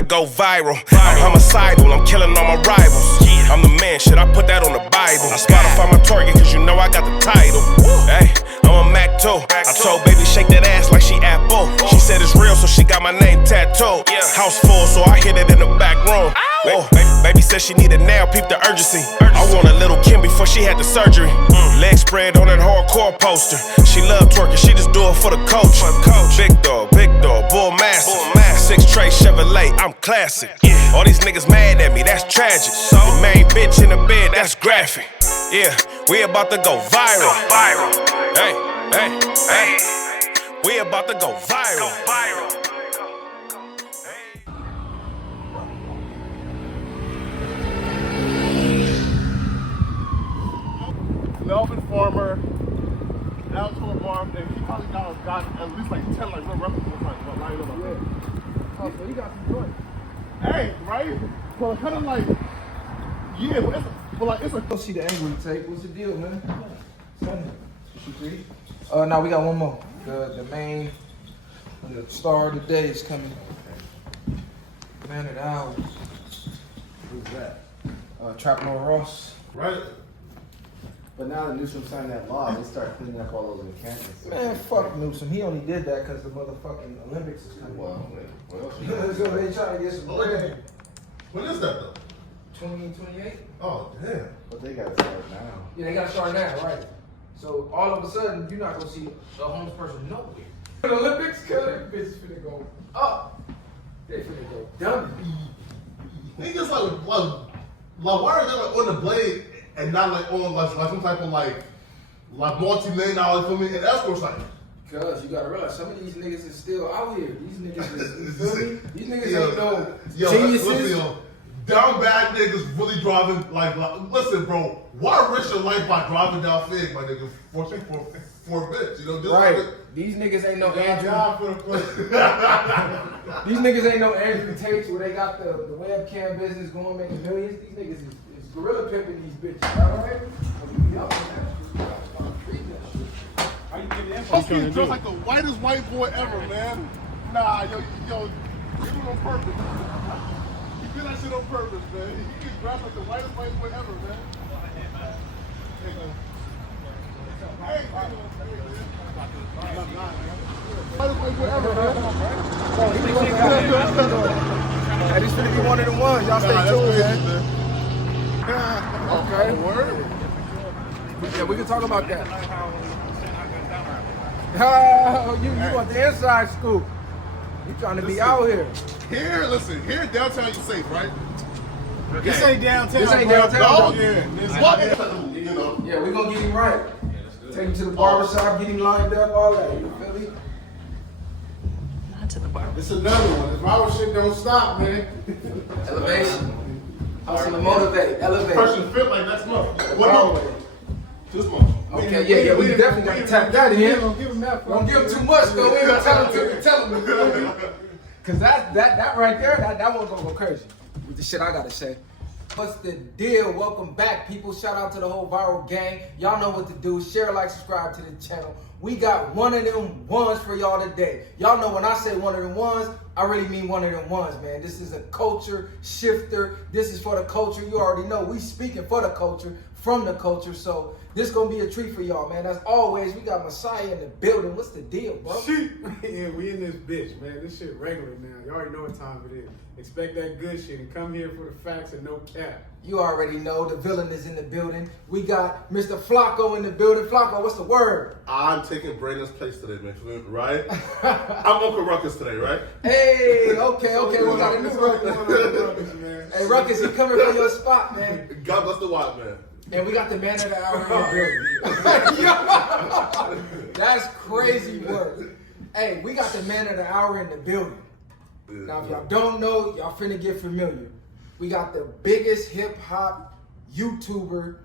to go viral. I'm homicidal, I'm killing all my rivals. I'm the man, shit, I put that on the Bible. I Spotify my target, cause you know I got the title. Hey, I'm a Mac 2. I told baby shake that ass like she Apple. She said it's real, so she got my name tattooed. House full, so I hit it in the back room. Oh, baby said she needed now, peep the urgency. I want a little Kim before she had the surgery. Leg spread on that hardcore poster. She love twerking, she just do it for the coach. Big dog, bull massive. 6 tray Chevrolet, I'm classic. All these niggas mad at me, that's tragic. The main bitch in the bed, that's graphic. Yeah, we about to go viral. Hey, we about to go viral. Melvin Farmer out to a bar, and he probably got at least like 10 like real replicas like lined up. Oh, so he got some joints. Hey, right? So kind of like, yeah, but it's a. Go see the angle you take. What's the deal, man? Now we got one more. The main, the star of the day is coming. Man of the hour. Who's that? Traplor Ross. Right. But now that Newsom signed that law, they start cleaning up all those encampments. Man, fuck Newsom. He only did that because the motherfucking Olympics is coming. Well, So they trying to get some bread. When is that though? 2028? Oh, damn. but they got to start now. Yeah, they gotta start now, right? So all of a sudden, you're not gonna see a homeless person nowhere. The Olympics, cause them bitches finna go up. They finna go dumb. Niggas like why are they like on the blade and not like on like some type of like multi-million dollar for me? And escorts like. Cause you gotta realize some of these niggas is still out here. These niggas is, you feel me? These niggas ain't no geniuses. Listen, down bad niggas really driving like listen, bro. Why risk your life by driving down Fig, my nigga? For a bitch, you know? Just Right. Like These niggas ain't no Andrew. for These niggas ain't no Andrew Tate where they got the webcam business going, making millions. These niggas is gorilla pimping these bitches. Alright? Must be just like the whitest white boy ever, man. Nah, yo, you do it on purpose. You do that shit on purpose, man. You get grabbed like the whitest white boy ever, man. Hey, whitest white boy ever, man. Hey, this finna be one of the ones. Y'all stay tuned, man. Okay. Word. Yeah, we can talk about that. Oh, you want the inside scoop. You trying to be out here. Here, listen, here downtown you safe, right? This ain't downtown. This ain't bro. downtown. No, Yeah. what? You know. Yeah, we gonna get him right. Take him to the barbershop, get him lined up, all that. You feel me? Not to the bar. It's another one. If our shit don't stop, man. Elevation. Hustle to motivate. Elevate. Person fit like next month. What Always. month? This month. Okay, yeah, we definitely gotta tap that in. Don't give him that. Don't give him too much though. We ain't gonna tell him till we tell him. You feel me? Cause that right there, that one's gonna go crazy. With the shit I gotta say. What's the deal? Welcome back, people. Shout out to the whole viral gang. Y'all know what to do. Share, like, subscribe to the channel. We got one of them ones for y'all today. Y'all know when I say one of them ones, I really mean one of them ones, man. This is a culture shifter. This is for the culture. You already know we speaking for the culture, from the culture. So this gonna be a treat for y'all, man. As always, we got Messiah in the building. What's the deal, bro? Yeah, we in this bitch, man. This shit regular now. You already know what time it is. Expect that good shit and come here for the facts and no cap. You already know the villain is in the building. We got Mr. Flacco in the building. Flacco, what's the word? I'm taking Brandon's place today, man. Right? I'm Uncle Ruckus today, right? Hey, okay, we got a new Ruckus. Ruckus, man. Hey, Ruckus, he coming for your spot, man. God bless the white man. And we got the man of the hour in the building. That's crazy work. Hey, we got the man of the hour in the building. Now, if y'all don't know, y'all finna get familiar. We got the biggest hip-hop YouTuber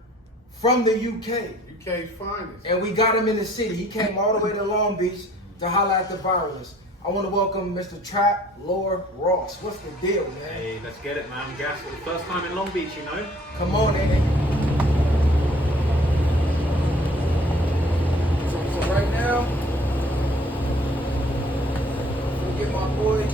from the UK. UK finest. And we got him in the city. He came all the way to Long Beach to holler at the Viralness. I want to welcome Mr. Traplor Ross. What's the deal, man? Hey, let's get it, man. Gas for the first time in Long Beach, you know? Come on, man. So right now, we'll get my boy.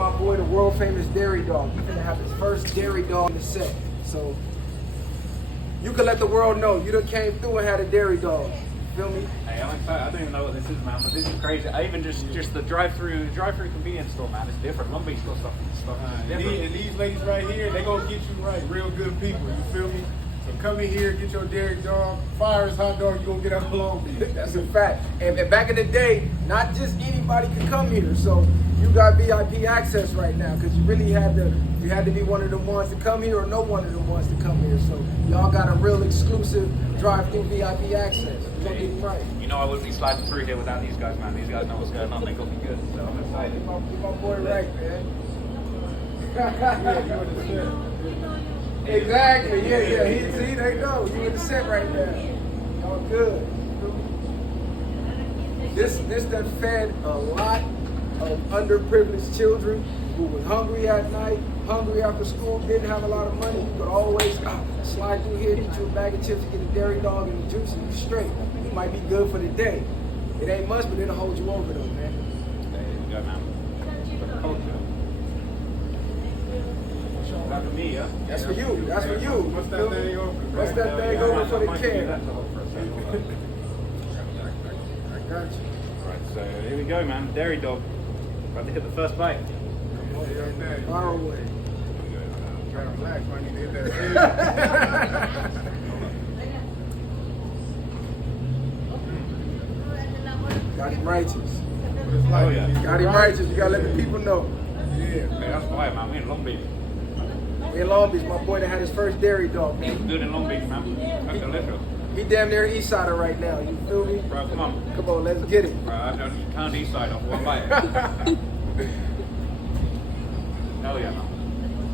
my boy, the world famous Dairy Dog. He's gonna have his first Dairy Dog in the set. So you can let the world know you done came through and had a Dairy Dog. Feel me? Hey, I'm excited. I don't even know what this is, man, but this is crazy. I even just the drive-through convenience store, man. It's different. Long Beach got stuff different. And these ladies right here, they gonna get you right. Real good people. You feel me? So come in here, get your Dairy Dog. Fire is hot dog. You gonna get out of Long Beach. That's a fact. And back in the day, not just anybody could come here. So you got VIP access right now because you really had to be one of the ones to come here or no one of the ones to come here. So y'all got a real exclusive drive-through VIP access. You gonna get it right. You know I wouldn't be sliding through here without these guys, man. These guys know what's going on. They got me good. So I'm excited. Get my boy right, man. Exactly. Yeah. See, they know you in the set right now. Y'all good. This that fed a lot of underprivileged children who was hungry at night, hungry after school, didn't have a lot of money. You could always slide through here, eat you a bag of chips, and get a Dairy Dog and the juice, and you straight. It might be good for the day. It ain't much, but it'll hold you over though, man. There you go, man. For the culture. That's for me, yeah? That's for you. That's for you. What's that thing over? What's that thing over for the kid? I Got you. Right, so here we go, man. Dairy Dog. About to hit the first bite. Far away. Gotta relax when you hit that. Got him righteous. Oh, yeah. Got him righteous. You gotta let the people know. Yeah. Hey, that's why, man. We in Long Beach. In Long Beach, my boy that had his first Dairy Dog, man. It's good in Long Beach, man. That's delicious. He damn near Eastsider right now. You feel me? Bro, come on. Come on, let's get it. Bro, I just can't Eastside off one bite. Hell yeah, man.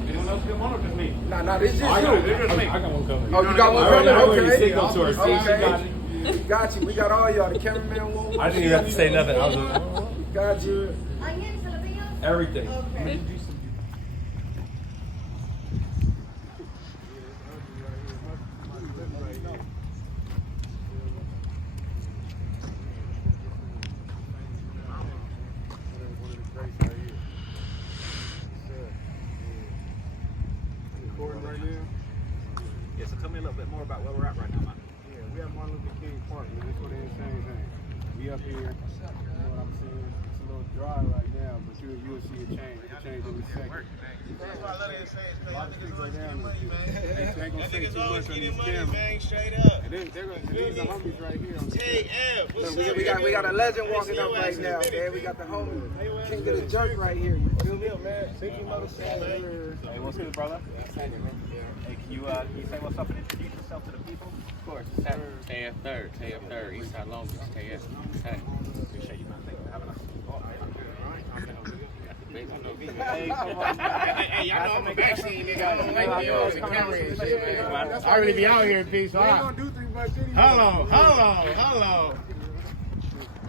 Anyone else get one or just me? Nah, this is just you. It's just me. I got one coming. Oh, you got one coming? I already Okay. signaled to her. See, she got Okay. We got you. We got all y'all. The cameraman won't. I didn't even have to say nothing. I was Got you. everything. Yeah, so tell me a little bit more about where we're at right now, man. Yeah, we have Martin Luther King Park, man. That's what the insane thing. We up here, you know what I'm saying? It's a little dry right now, but you'll see a change. It'll change in a second. That's why I love the insane, man. Y'all niggas always Down getting money, here. man. They ain't gonna say Niggas too always much on getting these money, cameras. man. Straight up. And these are homies right here. On the Hey, what's Look, up? we got a legend walking up right now, man. We got the homie King of the Jerk right here. You feel me? Hey, what's good, brother? Hey, can you say what's up and introduce yourself to the people? Of course. KF3rd, Eastside Long Beach, KF. Hey. Appreciate you, man. Thank you for having us. Hey, y'all know I'm a vaccine nigga. I don't like videos and cameras and shit, man. I really be out here in peace, so We ain't gonna do too much anyway. Hello.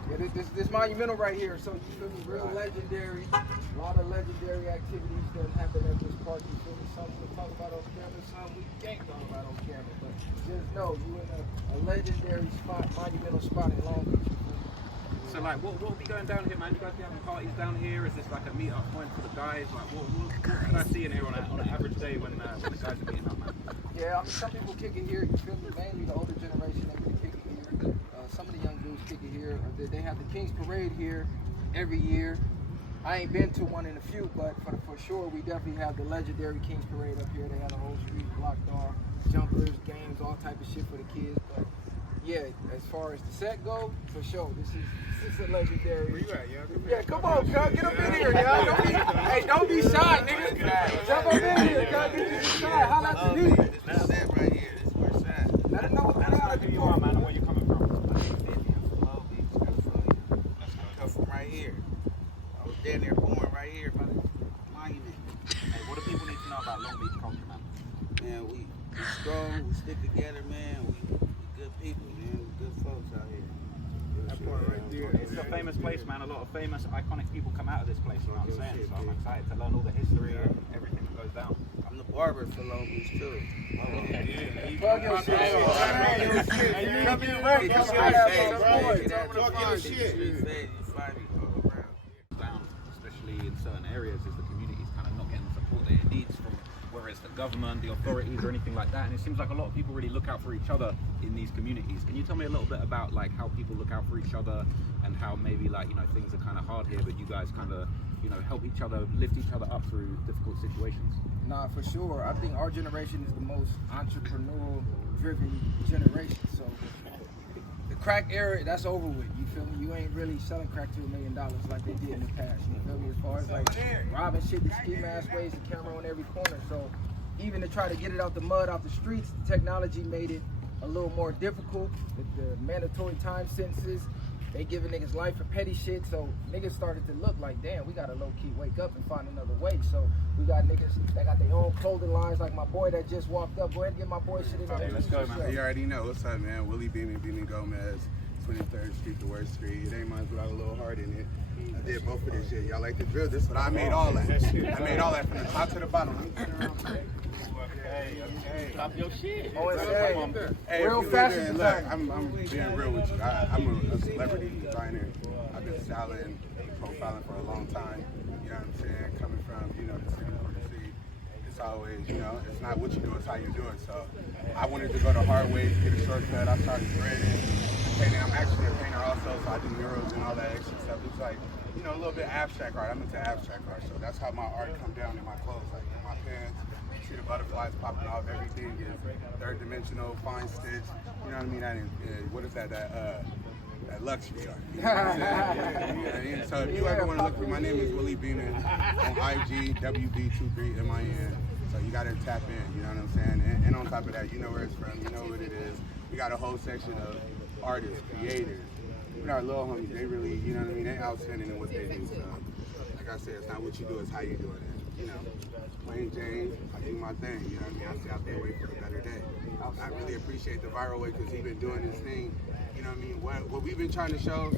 Yeah, this monumental right here. So you feel me? Real legendary. A lot of legendary activities that happen at this park. You feel me? Something to talk about on camera, some we can't talk about on camera. But just know you in a legendary spot, monumental spot in Long Beach. So, like, what will be going down here, man? You guys be having parties down here? Is this like a meet-up point for the guys? Like, what can I see in here on an average day when the guys are meeting up, man? Yeah, I mean, some people kick it here. You feel me? Mainly the older generation, they really kick it here. Some of the young dudes kick it here. They have the King's Parade here every year. I ain't been to one in a few, but for sure, we definitely have the legendary King's Parade up here. They have the whole street blocked off, jumpers, games, all type of shit for the kids. But yeah, as far as the set go, for sure, this is a legendary. Where you at, y'all? Yeah, come on, cuz, get up in here, y'all. Don't be shy, nigga. Jump up in here, cuz, get you shy. Holla at the people. This is it right here. This is where it's at. Let them know what the hell Who you are, man, and where you coming from? Long Beach, California. I come from right here. I was down there born right here by the monument. Hey, what do people need to know about Long Beach culture, man? Man, we strong, we stick together, man. We good people, man. We good folks out here. That part right there. It's a famous place, man. A lot of famous, iconic people come out of this place, you know what I'm saying? So I'm excited to learn all the history and everything that goes down. I'm the barber for Long Beach, too. Plug your shit. Hey, come in ready. Come Talk Talk your shit. Down, especially in certain areas, is the beats from whether it's the government, the authorities, or anything like that. And it seems like a lot of people really look out for each other in these communities. Can you tell me a little bit about like how people look out for each other and how maybe like, you know, things are kind of hard here, but you guys kind of, you know, help each other, lift each other up through difficult situations? Nah, for sure. I think our generation is the most entrepreneurial driven generation. So the crack era, that's over with. You feel me? You ain't really selling crack to $1 million like they did in the past. You feel me? As far as like robbing shit, the ski mask ways, the camera on every corner. So even to try to get it out the mud, out the streets, the technology made it a little more difficult with the mandatory time sentences. They giving niggas life for petty shit, so niggas started to look like, damn, we gotta low-key wake up and find another way. So we got niggas that got their own clothing lines, like my boy that just walked up. Go ahead and get my boy shit in there. Hey, let's go, man. You already know. What's up, man? Willie Beanie Gomez, 23rd Street, the worst street. It ain't mine without a little heart in it. I did both of this shit. Y'all like the drill? This is what I made all that. I made all that from the top to the bottom. Hey, Drop your shit. Oh, it's hey, real fashion. Look, I'm being real with you. I'm a celebrity designer. I've been styling, profiling for a long time. You know what I'm saying? Coming from, you know, the city for the city. It's always, you know, it's not what you do, it's how you do it. So I wanted to go the hard way, get a shortcut. I started grading, painting. I'm actually a painter also, so I do murals and all that extra stuff. It's like, you know, a little bit abstract art. I'm into abstract art, so that's how my art come down in my clothes, like in my pants. See the butterflies popping off, everything is third dimensional, fine stitch. You know what I mean? That is, what is that? That luxury art. You know what I'm saying? So if you ever want to look for, my name is Willie Beeman on IG, WB23MIN. So you got to tap in. You know what I'm saying? And on top of that, you know where it's from. You know what it is. We got a whole section of artists, creators. Even our little homies, they really, you know what I mean? They outstanding in what they do. So, like I said, it's not what you do, it's how you do it. You know, plain James, I do my thing, you know what I mean? I stay out there waiting for a better day. I really appreciate the Viral way because he's been doing this thing, you know what I mean? What we've been trying to show,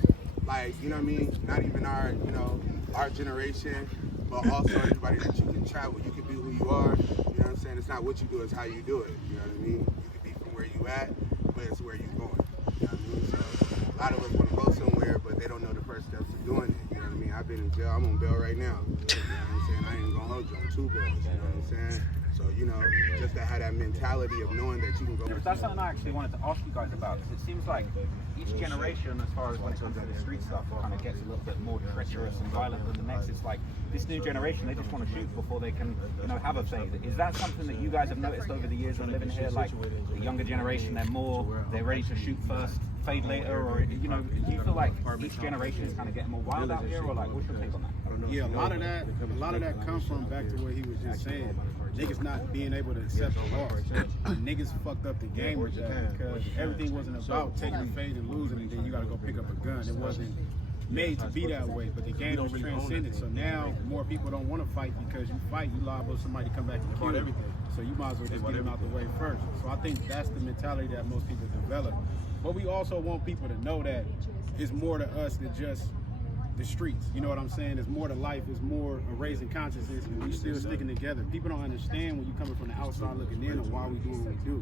like, you know what I mean? Not even our, you know, our generation, but also everybody that you can travel, you can be who you are, you know what I'm saying? It's not what you do, it's how you do it, you know what I mean? You can be from where you at, but it's where you going, you know what I mean? So a lot of us want to go somewhere, but they don't know the first steps to doing it, you know what I mean? I've been in jail, I'm on bail right now, you know what I'm saying? I ain't gonna hold you on 2 bails, you know what I'm saying? So, you know, just to have that mentality of knowing that you can go. That's something I actually wanted to ask you guys about, because it seems like each generation, as far as when it comes to the street stuff, kind of gets a little bit more treacherous and violent than the next. It's like this new generation, they just want to shoot before they can, you know, have a fade. Is that something that you guys have noticed over the years when living here? Like the younger generation, they're ready to shoot first, fade later, or, you know, do you feel like each generation is kind of getting more wild out here, or like, what's your take on that? Yeah, a lot of that comes from back to what he was just saying. Niggas not being able to accept the loss. Niggas fucked up the game with that because everything wasn't about taking a fade and losing and then you gotta go pick up a gun. It wasn't made to be that way, but the game was transcended. So now more people don't want to fight because you fight, you liable for somebody to come back and kill you. So you might as well just get them out the way first. So I think that's the mentality that most people develop. But we also want people to know that it's more to us than just the streets, you know what I'm saying? It's more to life, it's more a raising consciousness, and we still sticking together. People don't understand when you're coming from the outside looking in on why we do what we do.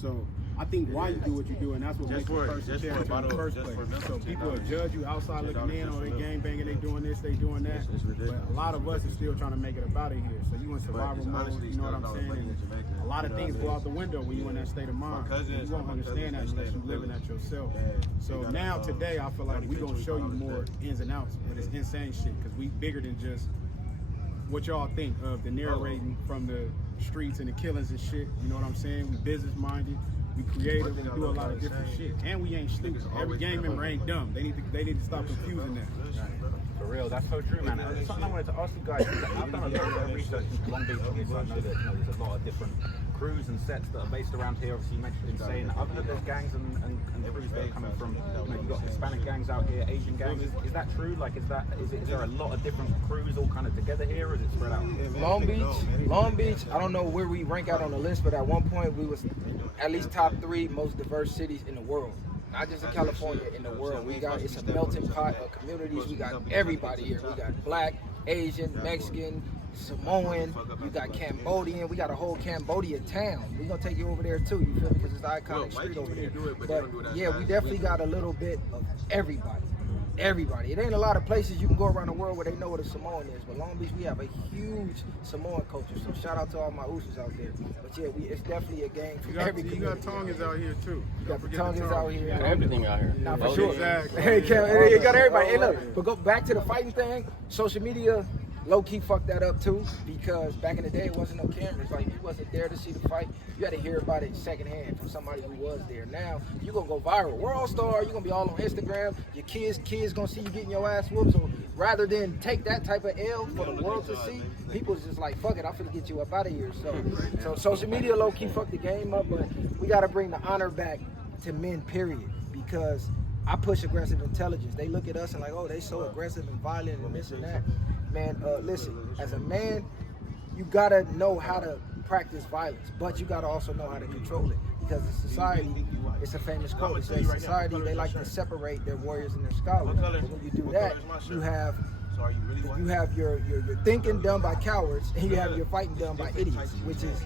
So I think why you do what you do, and that's what makes the person character in the first place. So people will judge you outside looking in, or they gang banging, they doing this, they doing that. But a lot of us are still trying to make it up out of here. So you in survival mode, you know what I'm saying? And a lot of things go out the window when you're in that state of mind. You won't understand that unless you're living that yourself. So now, today, I feel like we're going to show you more ins and outs, but it's insane shit, because we bigger than just what y'all think of the narrating from the streets and the killings and shit. You know what I'm saying? We business minded, we creative, we do a lot of different shit, and we ain't stupid. Every gang member ain't dumb. They need to stop confusing that. For real, that's so true, man. And something I wanted to ask you guys, I've done a little bit of research into Long Beach, so I know that, you know, there's a lot of different crews and sets that are based around here. Obviously, you mentioned Insane. I've looked at gangs and crews that are coming from, you know, you've got Hispanic gangs out here, Asian gangs. Is that true? Like, is there a lot of different crews all kind of together here, or is it spread out? Long Beach, I don't know where we rank out on the list, but at one point we was at least top 3 most diverse cities in the world. Not just in California, in the world. It's a melting pot of communities. We got everybody here. We got Black, Asian, Mexican, Samoan, you got Cambodian. We got a whole Cambodia town. We're going to take you over there too, you feel me? Because it's the iconic street over there. But yeah, we definitely got a little bit of everybody. everybody. It ain't a lot of places you can go around the world where they know what a Samoan is, but Long Beach, we have a huge Samoan culture. So shout out to all my Oosas out there. But yeah, it's definitely a game for every community. You got Tongans out here too. You got the Tongans out here. Everything out here. Nah, for sure. Exactly. Hey, you got everybody. Hey, look, but go back to the fighting thing. Social media low-key fucked that up too, because back in the day, it wasn't no cameras. Like, you wasn't there to see the fight. You had to hear about it secondhand from somebody who was there. Now, you're going to go viral. World star, you're going to be all on Instagram. Your kids going to see you getting your ass whooped. So rather than take that type of L for the world to see, people's just like, fuck it, I'm finna get you up out of here. So social media low-key fucked the game up, but we got to bring the honor back to men, period, because I push aggressive intelligence. They look at us and like, oh, they so aggressive and violent and this and that. Man, listen, as a man, you gotta know how to practice violence, but you gotta also know how to control it. Because in society, it's a famous quote. It says society, they like to separate their warriors and their scholars. But when you do that, you have your thinking done by cowards, and you have your fighting done by idiots, which is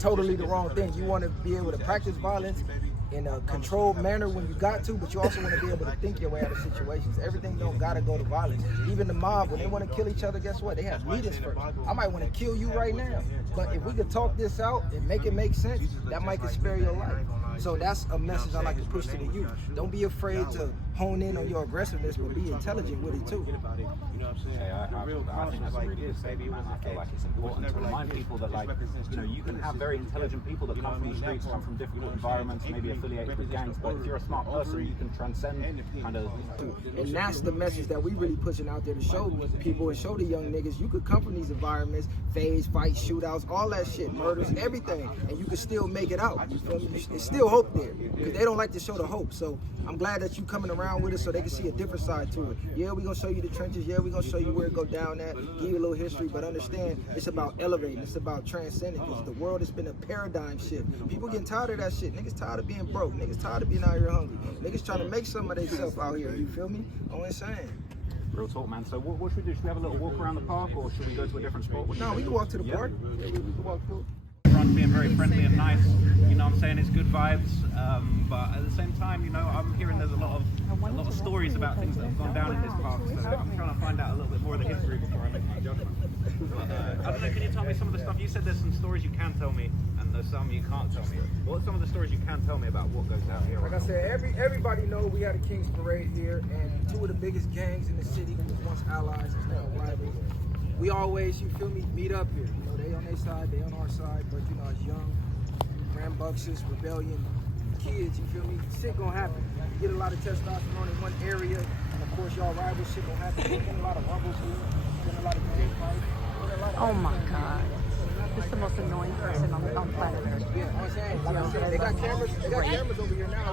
totally the wrong thing. You want to be able to practice violence in a controlled manner when you got to, but you also want to be able to think your way out of situations. Everything don't gotta go to violence. Even the mob, when they want to kill each other, guess what? They have meetings first. I might want to kill you right now, but if we could talk this out and make it make sense, that might could spare your life. So that's a message I like to push to the youth. Don't be afraid to hone in on your aggressiveness, but be intelligent with it too. Hey, I think that's really good, baby. I feel like it's important to remind people that, like, you know, you can have very intelligent people that come from the streets, come from difficult environments, maybe affiliated with gangs, but if you're a smart person, you can transcend kind of. And that's the message that we really pushing out there to show people and show the young niggas, you could come from these environments, phase, fights, shootouts, all that shit, murders, everything, and you can still make it out. You feel me? It's still hope there, because they don't like to show the hope. So I'm glad that you coming around with us so they can see a different side to it. Yeah, we gonna show you the trenches. Yeah, we gonna show you where it go down at, give you a little history, but understand it's about elevating, it's about transcending, because the world has been a paradigm shift. People getting tired of that shit. Niggas tired of being broke. Niggas tired of being out here hungry. Niggas trying to make some of themselves out here. You feel me? All I'm saying. Real talk, man. So what should we do? Should we have a little walk around the park, or should we go to a different spot? No, we can walk to the park. Yeah, we can walk through. Everyone's being very friendly and nice. You know what I'm saying? It's good vibes. But at the same time, you know, I'm hearing there's a lot of stories about things that have gone down in this park. So I'm trying to find out a little bit more of the history before I make my judgment. But, I don't know, can you tell me some of the stuff? You said there's some stories you can tell me, and there's some you can't tell me. What are some of the stories you can tell me about what goes down here? Like I said, everybody know we had a King's Parade here, and two of the biggest gangs in the city who was once allies is now rivals. We always, you feel me, meet up here. You know, they on their side, they on our side, but you know, as young, rambunctious, rebellion kids, you feel me, shit gonna happen. You get a lot of testosterone in one area, and of course y'all rivals, shit gonna happen. There's been a lot of rumbles here, there's been a lot of gang fights. Oh my God. This is the most annoying person on planet Earth. Yeah, I'm saying, like I said, they got cameras over here now.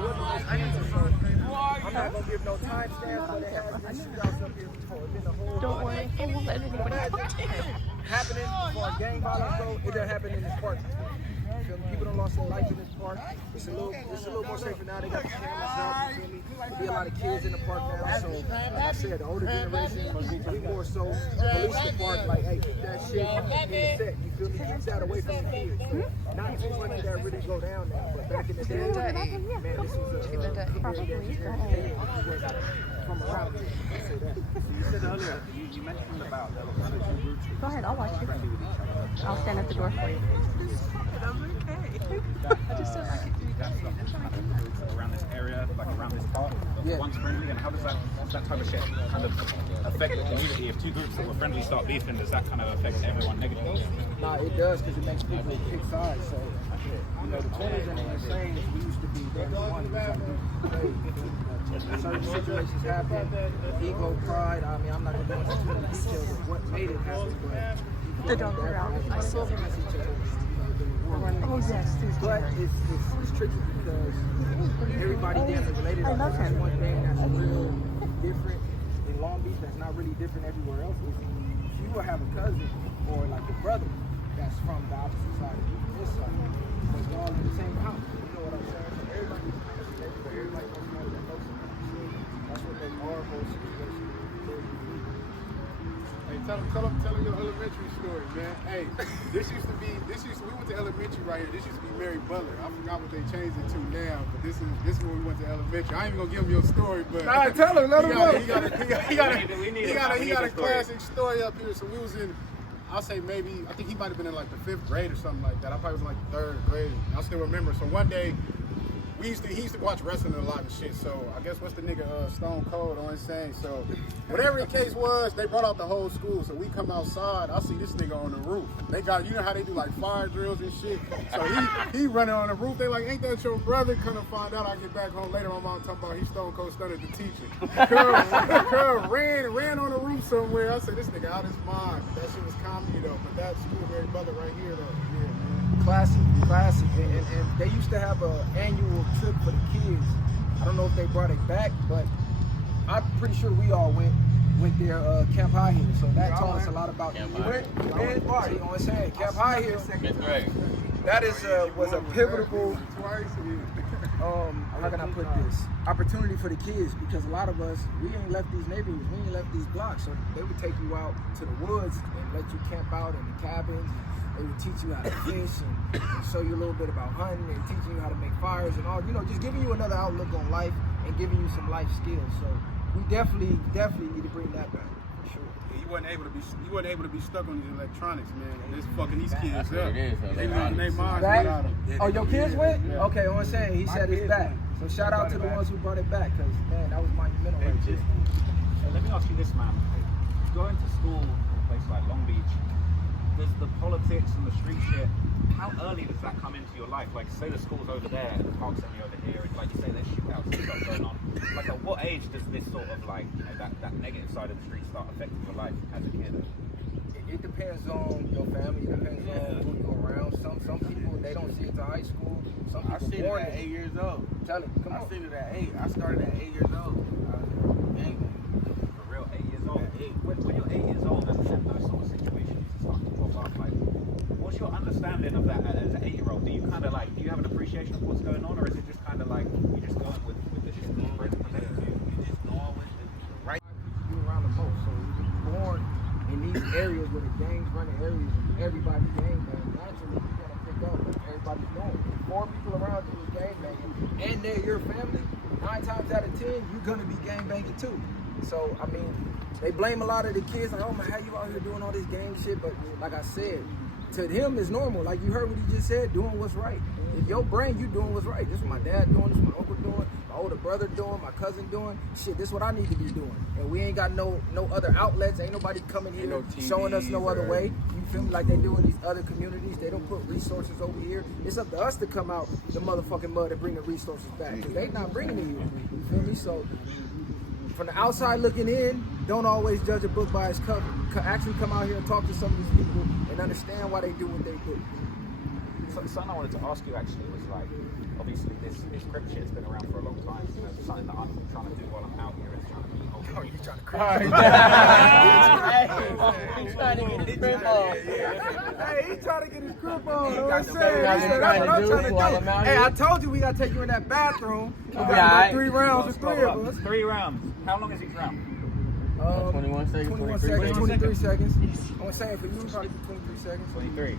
I'm not gonna give no timestamps, but it has been shootouts up here before. It's been a whole Don't worry, I won't let anybody happening as far as gang violence go. It done happen in this park. People done lost their life in this park. It's a little more safer now. They got the cameras up. You feel me? There'll be a lot of kids in the park now. So, like I said, the older generation, we more so police the park. Like, hey, keep that shit set. You feel me? Keep that away from the kids. Not too much that really go down now. But back in the day, man, this was from around here. Let's say that. You said earlier, you mentioned about there were two groups. Go ahead, I'll watch you. I'll stand at the door for you. I just don't like it. Around this area, like around this park, one's friendly, and how does that type of shit kind of affect the community? If two groups that were friendly start beefing, does that kind of affect everyone negatively? Nah, it does, because it makes people pick sides. So, you know, the 20s and the Insane, we used to be there one. Certain situations happen, ego, pride. I mean, I'm not going to go into too many details of what made it happen, but the dog around. I saw them. Oh yes, but it's tricky because everybody damn is related. I love him. One thing that's real different in Long Beach that's not really different everywhere else is you will have a cousin or like a brother that's from the opposite side of this side, but y'all in the same house. You know what I'm saying? So everybody knows that. That's what they are. Whole situation. Hey, tell him your elementary story, man. Hey, we went to elementary right here. This used to be Mary Butler. I forgot what they changed it to now, but this is where we went to elementary. I ain't even gonna give him your story, but Nah, tell him, let him know. He got a classic story up here. So we was in, I'll say maybe, I think he might have been in like the 5th grade or something like that. I probably was in like the 3rd grade. I still remember. So one day, he used to watch wrestling a lot of shit. So I guess what's the nigga Stone Cold on Insane. So whatever the case was, they brought out the whole school. So we come outside, I see this nigga on the roof. They got, you know how they do like fire drills and shit. So he running on the roof. They like, ain't that your brother? Couldn't find out. I get back home later. My mom talking about he Stone Cold stunted the teacher. Curl ran on the roof somewhere. I said this nigga out his mind. That shit was comedy though. But that school Mary Butler right here though. Yeah, man. Classic. And they used to have an annual trip for the kids. I don't know if they brought it back, but I'm pretty sure we all went there, Camp High Hill. So that taught us a lot about Camp you High went, man, you know what I'm saying? Camp High Hill. That was a pivotal how can I put this? Opportunity for the kids, because a lot of us, we ain't left these neighborhoods, we ain't left these blocks. So they would take you out to the woods and let you camp out in the cabins. They would teach you how to fish and show you a little bit about hunting and teaching you how to make fires and all, just giving you another outlook on life and giving you some life skills. So we definitely need to bring that back, for sure. You wasn't able to be stuck on these electronics, man. It's fucking these kids up. They minds back? Oh, your kids went? Yeah. Okay, I'm saying he said it's back. So shout out to the ones who brought it back, because man, that was monumental right there. Let me ask you this, man. Going to school in a place like Long Beach, does the politics and the street shit, how early does that come into your life? Like, say the school's over there and the park's only over here, and like you say, there's shootouts and stuff going on. Like, at what age does this sort of like, that negative side of the street start affecting your life as a kid? It depends on your family. It depends on who you're around. Some people, they don't see it to high school. Some people I seen it at 8 years old. Tell it, come on. I seen it at 8. I started at 8 years old. For real, 8 years old? When you're 8 years old and those sort of situations start to pop up, like, what's your understanding of that as an 8-year-old? Do you kind of like, do you have an appreciation of what's going on, or is it just kind of like, you're just going with the shit that's presented to you? You're just going with the right. You around the most, so you're born in these areas where the gangs running areas and everybody gang bang. Naturally, you're gonna pick up what everybody's doing. If 4 people around you is gang banging, and they're your family, 9 times out of 10, you're gonna be gang banging too. So I mean, they blame a lot of the kids like, oh man, how you out here doing all this gang shit? But like I said, to him it's normal. Like you heard what he just said, doing what's right. In your brain, you doing what's right. This is what my dad doing, this is what my uncle doing, my older brother doing, my cousin doing. Shit, this is what I need to be doing. And we ain't got no other outlets. Ain't nobody coming here showing us no other way. You feel me? Like they do in these other communities. They don't put resources over here. It's up to us to come out the motherfucking mud and bring the resources back. Because they not bringing it here. You feel me? So from the outside looking in, don't always judge a book by its cover. Actually come out here and talk to some of these people and understand why they do what they do. So something I wanted to ask you actually was like, obviously this Crip shit's been around for a long time. You know, something that I'm trying to do while I'm out here is trying to be open. Oh, you trying to Crip? He's trying to get his Crip on. Hey, he's trying to get his Crip on. That's what I'm trying to do. Hey, I told you we gotta take you in that bathroom. We got 3 rounds with 3 of us. 3 rounds. How long is each round? 21 seconds, 23 seconds. I was saying for you, probably 23 seconds. 23.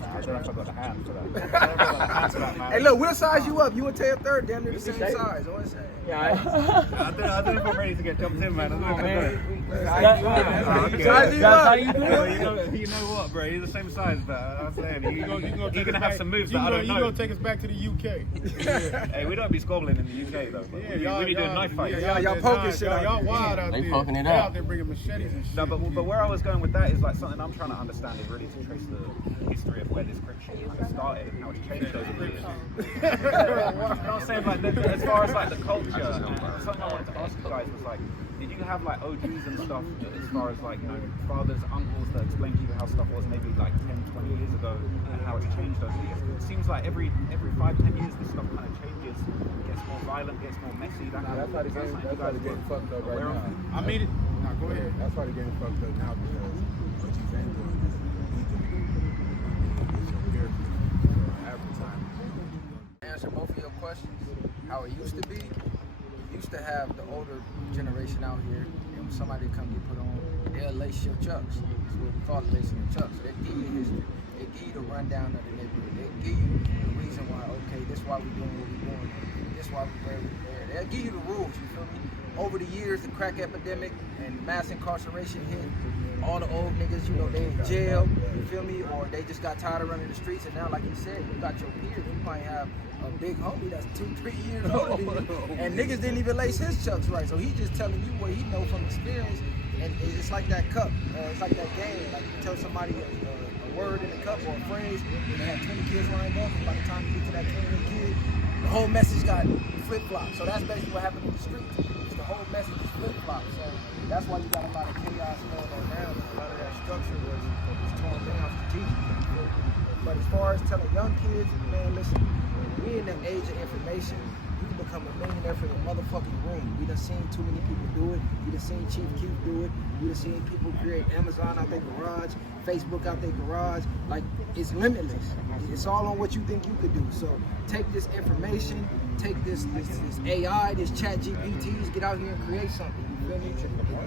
I don't know if I got the hands for that. Hey, look, we'll size you up. You and Tay 3rd, damn near the same size. I want to say. Yeah, I don't know if I'm ready to get jumped in, man. Size you up. You know what, bro? He's the same size, but I'm saying he's going to have some moves that I don't know. You're going to take us back to the UK. Hey, we don't be squabbling in the UK, though. We be doing knife fights. Y'all poking shit out. Y'all wild out there. They poking it They out. out there bringing machetes and shit. No, but where I was going with that is like something I'm trying to understand is really to trace the history of where this Crip shit kind of started and how it's changed over the years. You know what I'm saying? Like, as far as like the culture, something I wanted to ask you guys was like, did you have like OGs and stuff as far as like, you know, fathers, uncles that explained to you how stuff was maybe like 10, 20 years ago and how it's changed over the years? It seems like every 5-10 years this stuff kind of changes, gets more violent, gets more messy. That's why the game fucked up right now. I made it. No, go ahead. That's why the game fucked up now, because what you've been doing is it's your peer group. So advertising. Answer both of your questions. How it used to be. It used to have the older generation out here, and when somebody come get put on, they'll lace your chucks. That's what we call it, lacing your chucks. So they give you the history. They give you the rundown of the neighborhood. They give you the reason why, okay, this is why we doing what we doing. This is why we there, we there. They'll give you the rules, you feel me? Over the years, the crack epidemic and mass incarceration hit. All the old niggas, you know, they in jail, you feel me? Or they just got tired of running the streets, and now, like you said, you got your peers. You might have a big homie that's 2-3 years older than you, and niggas didn't even lace his chucks right. So he's just telling you what he know from experience, and it's like that cup. It's like that game. Like you tell somebody a word in a cup or a phrase, and they have 20 kids lined up, and by the time you get to that 20th kid, the whole message got flip-flopped. So that's basically what happened in the streets. The whole message is flip-flop, so that's why you got a lot of chaos going on now, and a lot of that structure was torn down strategically. But as far as telling young kids, man, listen, we in the age of information. You can become a millionaire for your motherfucking room. We done seen too many people do it. We done seen Chief Keef do it. We done seen people create Amazon out their garage, Facebook out their garage. Like, it's limitless. It's all on what you think you could do. So take this information, take this AI, this chat GPTs, get out here and create something. You feel me?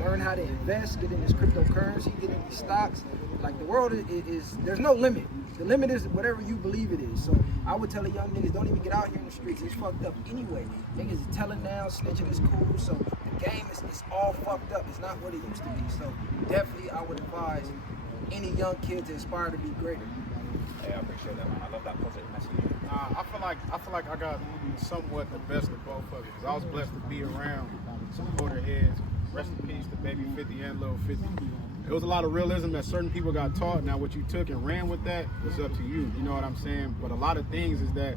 Learn how to invest, get in this cryptocurrency, get in these stocks. Like, the world is there's no limit. The limit is whatever you believe it is. So I would tell the young niggas, don't even get out here in the streets. It's fucked up anyway. Niggas is telling now, snitching is cool. So the game is all fucked up. It's not what it used to be. So definitely I would advise any young kid to aspire to be greater. Hey, I appreciate that, man. I love that positive message. I feel like I got somewhat the best of both of it. Cause I was blessed to be around some quarter heads. Rest in peace to Baby 50 and Lil 50. It was a lot of realism that certain people got taught. Now what you took and ran with that was up to you. You know what I'm saying? But a lot of things is that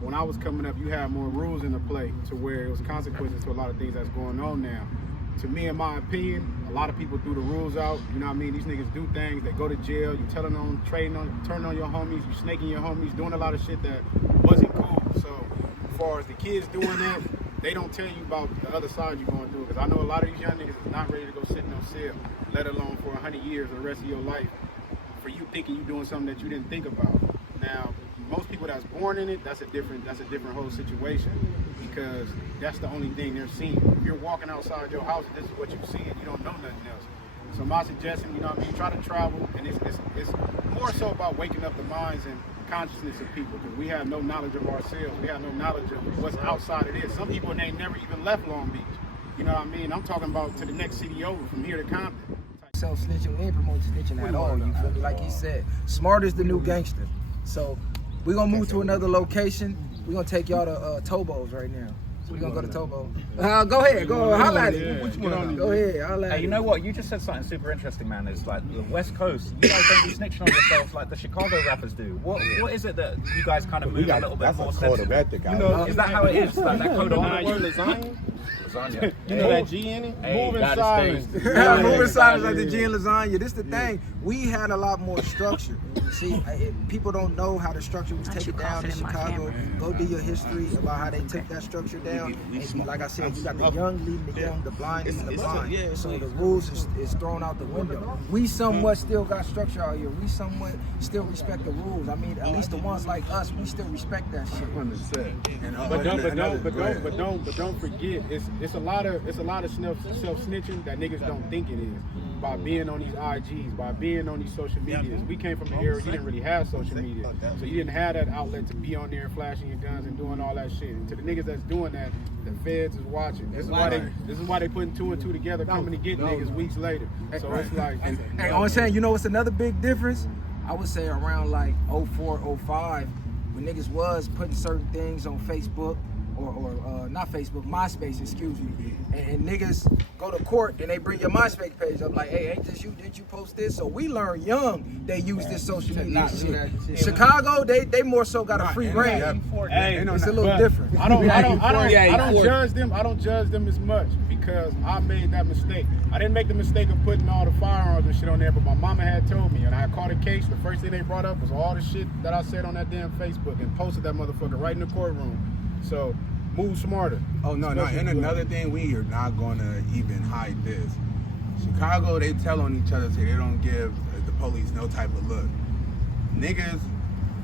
when I was coming up, you had more rules in the play to where it was consequences to a lot of things that's going on now. To me, in my opinion, a lot of people threw the rules out. You know what I mean? These niggas do things. They go to jail. You telling on, trading on, turning on your homies. You snaking your homies, doing a lot of shit that wasn't cool. So as far as the kids doing that, they don't tell you about the other side you're going through. Because I know a lot of these young niggas is not ready to go sit in no cell, let alone for 100 years or the rest of your life, for you thinking you're doing something that you didn't think about. Now, most people that's born in it, that's a different whole situation, because that's the only thing they're seeing. If you're walking outside your house, this is what you're seeing. You don't know nothing else. So my suggestion, you know what I mean, try to travel, and it's more so about waking up the minds and consciousness of people, because we have no knowledge of ourselves. We have no knowledge of what's outside of this. Some people, they never even left Long Beach. You know what I mean? I'm talking about to the next city over, from here to Compton. Self-snitching, we ain't promoting snitching at all, you feel me? Like he said, smart is the new gangster. So we're gonna move to another location. We're gonna take y'all to Tobo's right now. So we're gonna go to Tobo. Go ahead, go holla at it. Which one? Go ahead, holla at it. Hey, you know what? You just said something super interesting, man. It's like the West Coast. You guys don't be snitching on yourselves like the Chicago rappers do. What is it that you guys kind of move a little bit more sensitive? You know, is that how it is? Like that code of honor? Lasagna? Lasagna. You know that G in it? Hey, moving gotta silence. Moving silence like the G and lasagna. This the thing. We had a lot more structure. See, people don't know how the structure was taken down in Chicago. Go do your history about how they took that structure down. And like I said, you got the young leading the young, the blind leading the blind. So the rules is thrown out the window. We somewhat still got structure out here. We somewhat still respect the rules. I mean, at least the ones like us, we still respect that shit. 100%. But don't forget, it's a lot of self-snitching that niggas don't think it is. By being on these IGs, by being on these social medias. We came from the era you didn't really have social media, so you didn't have that outlet to be on there flashing your guns and doing all that shit. And to the niggas that's doing that, the feds is watching. This is why they putting 2 and 2 together, coming to get niggas weeks later. So it's like, hey, I'm saying, you know what's another big difference? I would say around like 04, 05, when niggas was putting certain things on Facebook, or not Facebook, MySpace, excuse me. And niggas go to court and they bring your MySpace page up like, hey, ain't this you? Didn't you post this? So we learned young they use this social media shit. Chicago, they more so got a free reign. Hey, it's a little different. I don't judge them. I don't judge them as much because I made that mistake. I didn't make the mistake of putting all the firearms and shit on there, but my mama had told me, and I caught a case. The first thing they brought up was all the shit that I said on that damn Facebook and posted that motherfucker right in the courtroom. So move smarter. Oh, no. And another thing, we are not going to even hide this. Chicago, they tell on each other, say they don't give the police no type of look. Niggas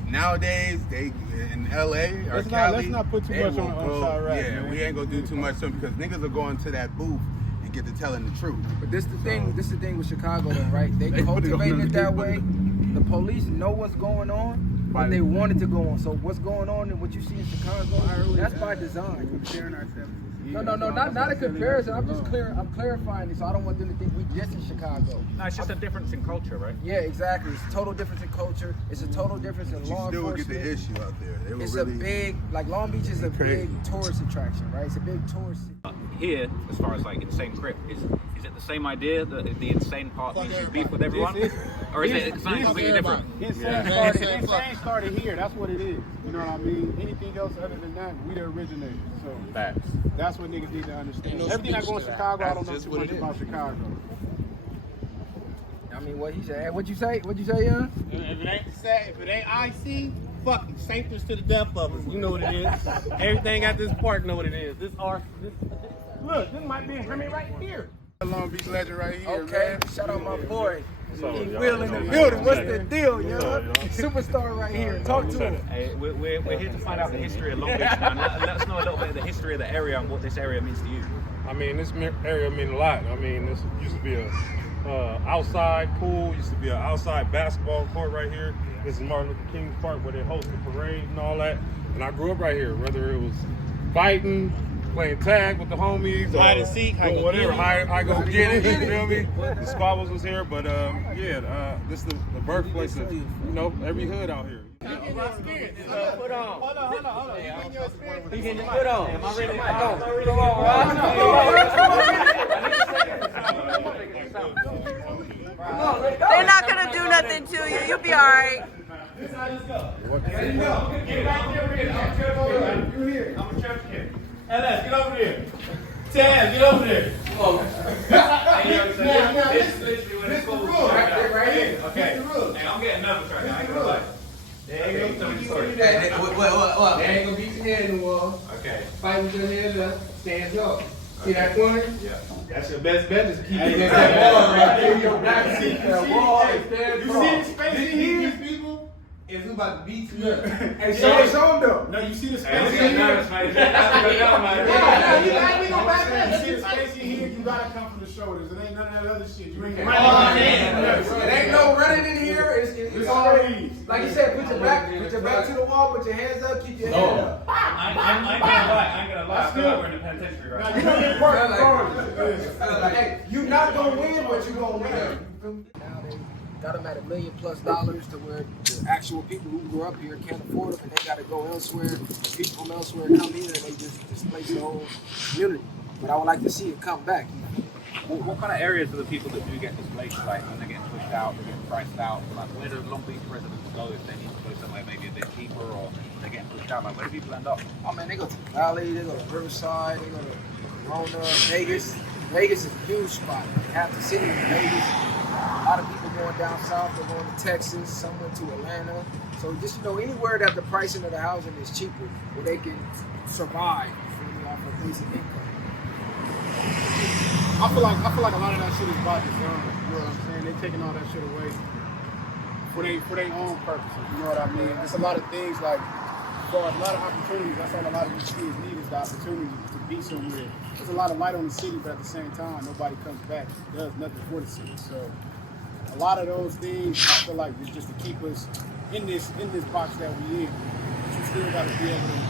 nowadays they in LA or Cali. Let's not put too they much will on go- Chirac, Yeah, man. we ain't gonna do too much to them because niggas are going to that booth and get to telling the truth. But this the thing with Chicago though, right? They They put it on cultivating it the- that way. The police know what's going on, but they want it to go on. So what's going on and what you see in Chicago, that's by design. Comparing ourselves. No, not a comparison. I'm clarifying this. So I don't want them to think we just in Chicago. No, it's just a difference in culture, right? Yeah, exactly. It's a total difference in culture. It's a total difference in You law still would enforcement. get the issue out there. They will It's really a big, like Long Beach is a crazy. big tourist attraction, right? It's a big tourist city. Here, as far as like Insane Crip, is it the same idea that the insane part means you beef with everyone? Or is it something completely different? Insane started here. That's what it is. You know what I mean? Anything else other than that, we the originators. So that's what niggas need to understand. Everything that goes in Chicago, I don't know too much about Chicago. I mean, what he said. What you say? What you say, young? If it ain't IC, fuck it. Safest to the death of us. You know what it is. Everything at this park know what it is. Look, this might be a Remy right here. Long Beach legend right here, Okay, man. shout out my boy. Will in the building. What's the deal, yo? Superstar right here. Talk to him. Hey, we're here to find out the history of Long Beach, man. Let us know a little bit of the history of the area and what this area means to you. I mean, this area means a lot. I mean, this used to be a outside pool, used to be an outside basketball court right here. This is Martin Luther King's Park where they host the parade and all that. And I grew up right here, whether it was fighting, playing tag with the homies, Hide and seek, or whatever. I go get it, you feel me? The squabbles was here, but this is the birthplace of, every hood out here. Put on. Hold on. You getting your foot on. Am I ready? They're not gonna do nothing to you. You'll be all right. Get LS, get over there. Taz, get over there. This is literally what it's supposed to be. Right here. Okay. Hey, I'm getting nervous right now. I ain't gonna lie. There ain't gonna be story. What? There ain't gonna beat your head in the wall. Okay. Fight with your head up. Stand up. See that corner? Yeah. That's your best bet. Just keep Hey, that wall right there. Your back seat. That wall is You dead. see the space in here? These people is who about to beat you up. Hey, show him though. No, you see the Hey, space I'm in getting here? nervous, man. You see the space in here? You gotta come from the shoulders. It ain't none of that other shit. You ain't It ain't no running in here. It's all these. like you said. Put your back to the wall. Put your hands up. Keep your head up. I ain't gonna lie. I feel like we're in the penitentiary right now. You don't get part Like, hey, you not gonna win, but you gonna win. Now they got them at $1 million+ to where the actual people who grew up here can't afford them, and they got to go elsewhere. People from elsewhere come here, and they just displace the whole community. But I would like to see it come back. What kind of areas are the people that do get displaced, like when they're getting pushed out, they're getting priced out? Like where do Long Beach residents go if they need to go somewhere maybe a bit cheaper, or they're getting pushed out? Like where do people end up? Oh man, they go to the Valley, they go to Riverside, they go to Corona, Vegas. Vegas is a huge spot. Half the city is Vegas. A lot of people going down south, they're going to Texas, some went to Atlanta. So just anywhere that the pricing of the housing is cheaper, where they can survive off of basic income. I feel like a lot of that shit is by design. You know what I'm saying? They're taking all that shit away for their own purposes. You know what I mean? There's a lot of things like, for a lot of opportunities. That's all a lot of these kids need is the opportunity to be somewhere. There's a lot of light on the city, but at the same time, nobody comes back and does nothing for the city. So a lot of those things, I feel like, is just to keep us in this box that we in. But you still got to be able to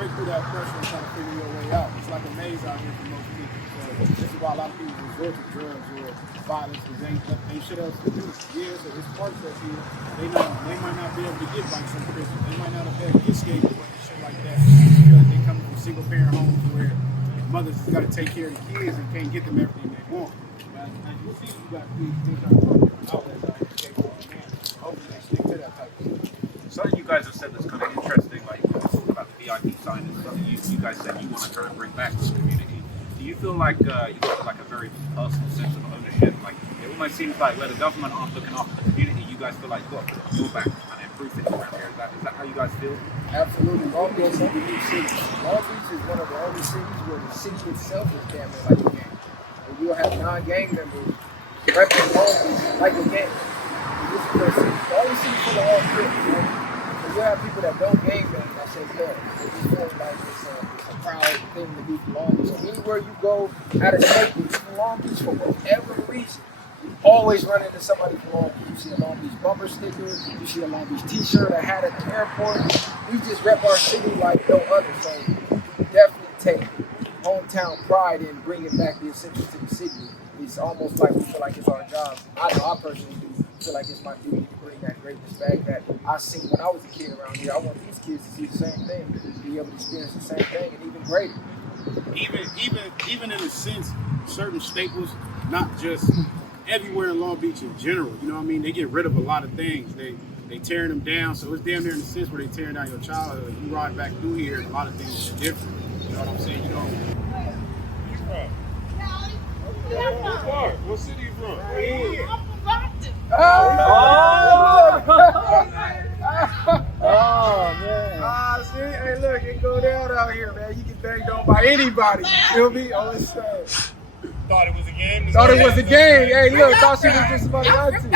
break through that pressure and try to figure your way out. It's like a maze out here for most people. So this is why a lot of people resort to drugs or violence because they ain't shit else to do. Yeah, so there's parts that here, they might not be able to get bikes in prison. They might not have get skateboard and shit like that because they come from single parent homes where mothers got to take care of the kids and can't get them everything they want. As you see, you got things out there. Hopefully they stick to that type of stuff. Something you guys have said that's kind of interesting, like about the VIP sign and stuff. You guys said you want to try and bring back to the community. Do you feel like you got like a very personal sense of ownership? Like it almost seems like where the government aren't looking after the community, you guys feel like you've got to put your back and improve things around here. Is that how you guys feel? Absolutely. Long Beach is a unique city. Long Beach is one of the only cities where the city itself is damn near like a gang. Where you'll have non-gang members repping Long Beach like a gang. This is the only city full of all Crips, right? you have people that don't gang bang that say, yo, it just feels like it's a proud thing to be from Long Beach. So anywhere you go out of state, you from Long Beach for whatever reason, you always run into somebody from Long Beach. You see a Long Beach bumper sticker, you see a Long Beach t-shirt, a hat at the airport. We just rep our city like no other. So we definitely take hometown pride in bringing back the essentials to the city. It's almost like we feel like it's our job. I know I personally do feel like it's my duty to bring that greatness back that I seen when I was a kid around here. I want these kids to see the same thing, to be able to experience the same thing and even greater. Even in a sense, certain staples, not just everywhere in Long Beach in general. You know what I mean? They get rid of a lot of things. They tearing them down, so it's damn near in a sense where they tearing down your childhood. You ride back through here, and a lot of things are different. You know what I'm saying? You know. What city you from? Oh man. See, hey look, it go down out here, man. You get banged on by anybody. You feel me? On this side. Thought it was a game. Thought it was a game. Hey, look, thought she was just somebody auntie.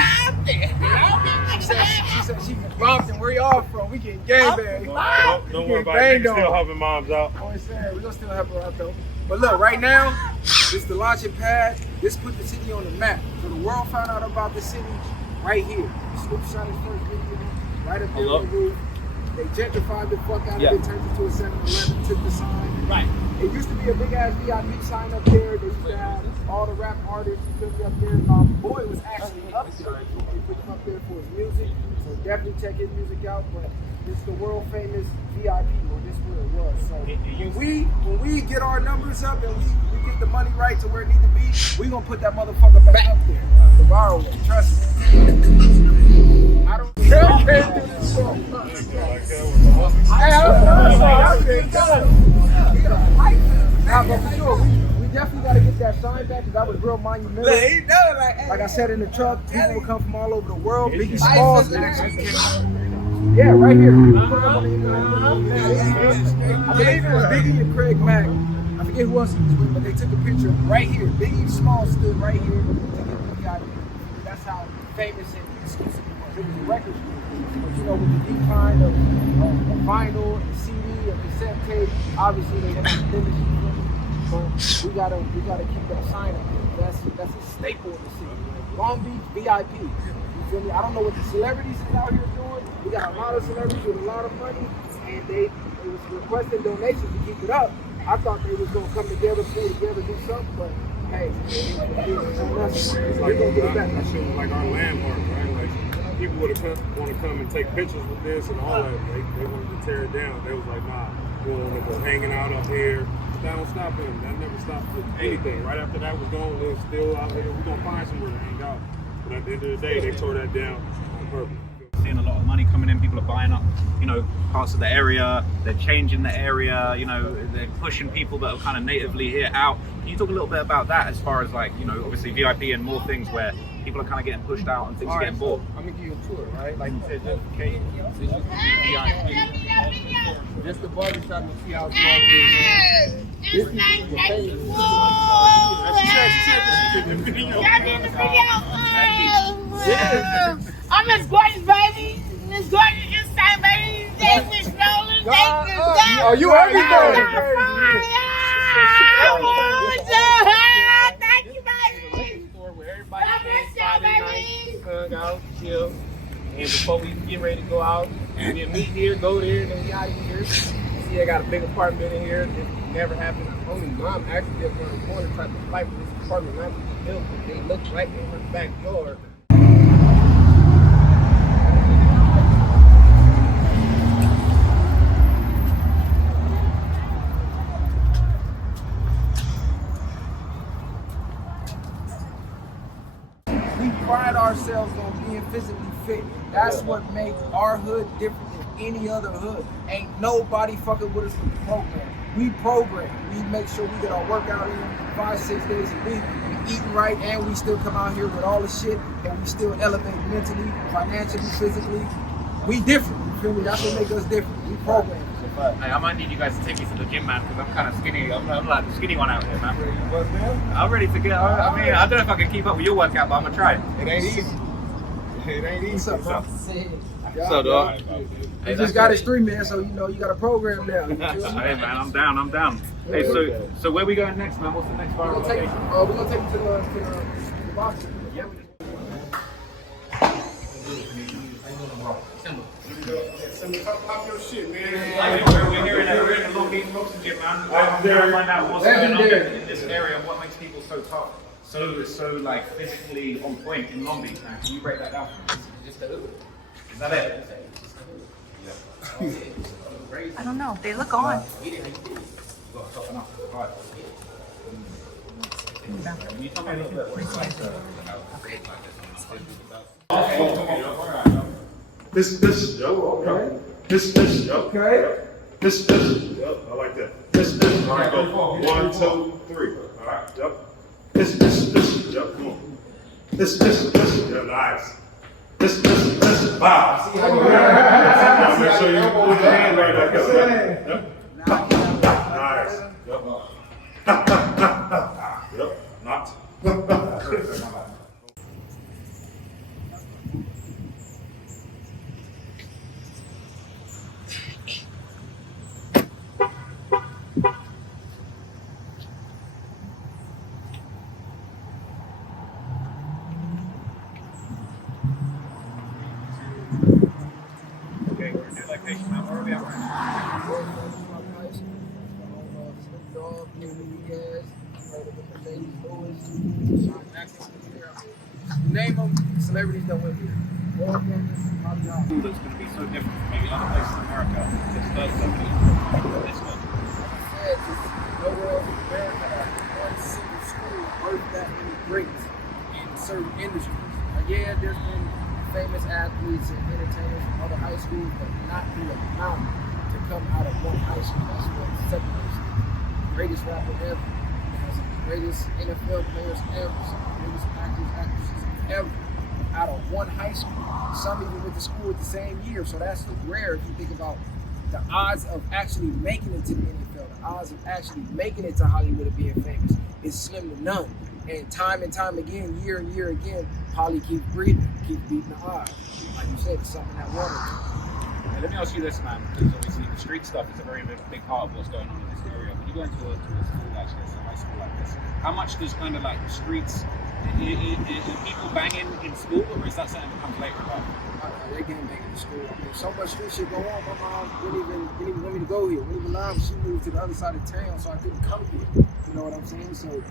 She said she from Compton. Where y'all from? We getting gang banged. Don't worry about it. Still helping moms out. Always saying, we gonna still help her out though. But look, right now, this is the launching pad. This put the city on the map. So the world found out about the city right here. Snoop shot his first video right up there on the roof. They gentrified the fuck out of it, turned it to a 7-Eleven, took the sign. Right. It used to be a big ass VIP sign up there. They used to have all the rap artists who could be up there. Boy was actually up there. They put him up there for his music. So definitely check his music out. But it's the world famous VIP, or this is where it was. So when we get our numbers up and we get the money right to where it needs to be, we gonna put that motherfucker back up there. The viral way, trust me. I don't care do this shit. Nah, but for sure, we definitely gotta get that sign back because that was real monumental. Like I said in the truck, people will come from all over the world. Biggie Smalls, the next one came. Yeah, right here. I believe it was Biggie and Craig Mack. I forget who else he was with, but they took a picture right here. Biggie Smalls stood right here to get the VIP. That's how famous and exclusive it was. It was a record store. But you know, with the decline of vinyl and CD and cassette tape, obviously they have to limit it. So we gotta keep that sign up there. That's a staple in the city. Long Beach VIP. You feel me? I don't know what the celebrities is out here doing. We got a lot of celebrities with a lot of money, and they was requesting donations to keep it up. I thought they was gonna come together, pull together, do something, but hey, it's like gonna get it back. That shit was like our landmark, right? Like people would have want to come and take pictures with this and all that. They wanted to tear it down. They was like, nah, we want to go hanging out up here. That don't stop them. That never stopped with anything. Right after that was gone, they was still out here. We're gonna find somewhere to hang out. But at the end of the day, they tore that down on purpose. Seeing a lot of money coming in, people are buying up, you know, parts of the area, they're changing the area, you know, they're pushing people that are kind of natively here out. Can you talk a little bit about that as far as like, you know, obviously VIP and more things where people are kind of getting pushed out and things are getting bought? I'm gonna give you a tour, right? Like you said, just in case, this used to be VIP. Just the barbershop and see how small it is. This is the famous. I'm Miss Gordon, baby. Miss Gordon, Insane, baby. Miss Roland, oh, you everything. Thank you, baby. Where everybody Friday night, hung out, chill. And before we get ready to go out, we meet here, go there, and then we out of here. See, I got a big apartment in here. This never happened. Only mom actually just around the corner tried to fight for this apartment not to be built, but they looked right in her backyard. We pride ourselves on being physically fit. That's what makes our hood different than any other hood. Ain't nobody fucking with us with the program. We program. We make sure we get our workout in 5-6 days a week. We eating right, and we still come out here with all the shit, and we still elevate mentally, financially, physically. We different. You feel me? That's what makes us different. We program. Hey, I might need you guys to take me to the gym, man, because I'm kind of skinny. I'm like the skinny one out here, man. I'm ready to get. I mean, I don't know if I can keep up with your workout, but I'm gonna try it. It ain't easy. It ain't easy. What's up, bro? So, dog. He just got his 3 man, so you know you got a program now. Hey man, I'm down. Hey, so where we going next, man? What's the next viral location? We're gonna take you to the boxing. Yeah. Pop your shit, man. We're here in the Long Beach boxing gym, man. I'm here to find out what's going on in this area and what makes people so tough, so like physically on point in Long Beach, man. Can you break that down for me? Just a little bit. Is that it? I don't know. They look on. Can you tell me a little bit what it's like to This, okay. This, okay. This, yep, I like that. This, all right, go. 1, 2, 3. All right, yep. This, yep, come on. This, yep, nice. This, wow. See how you I'm gonna show you with your hand right back up. Yep. Nice. Yep. Yep, knocked. Name them, celebrities that went here. That's going to be so different from maybe other places in America. This first company, this one. Nowhere else in America has one single school birthed that many greats in certain industries. Yeah, there's been famous athletes and entertainers from other high schools, but not the amount to come out of one high school. That's what separates them. Greatest rapper ever. Some of the greatest NFL players ever. Some of the greatest actors, actresses ever. Out of one high school. Some even went to school at the same year, so that's rare if you think about the odds of actually making it to the NFL, the odds of actually making it to Hollywood and being famous is slim to none. And time again, year and year again, Holly keeps breathing, keep beating the odds. Like you said, it's something that water. Hey, let me ask you this, man, because obviously the street stuff is a very big part of what's going on in this area. When you go into a school like this, a high school like this, how much does kind of like the streets, is people banging in school, or is that something that comes later about? They getting back in school. I mean, so much street shit go on. My mom didn't even want me to go here. Wouldn't even allow me. She moved to the other side of town, so I couldn't come here. You know what I'm saying? So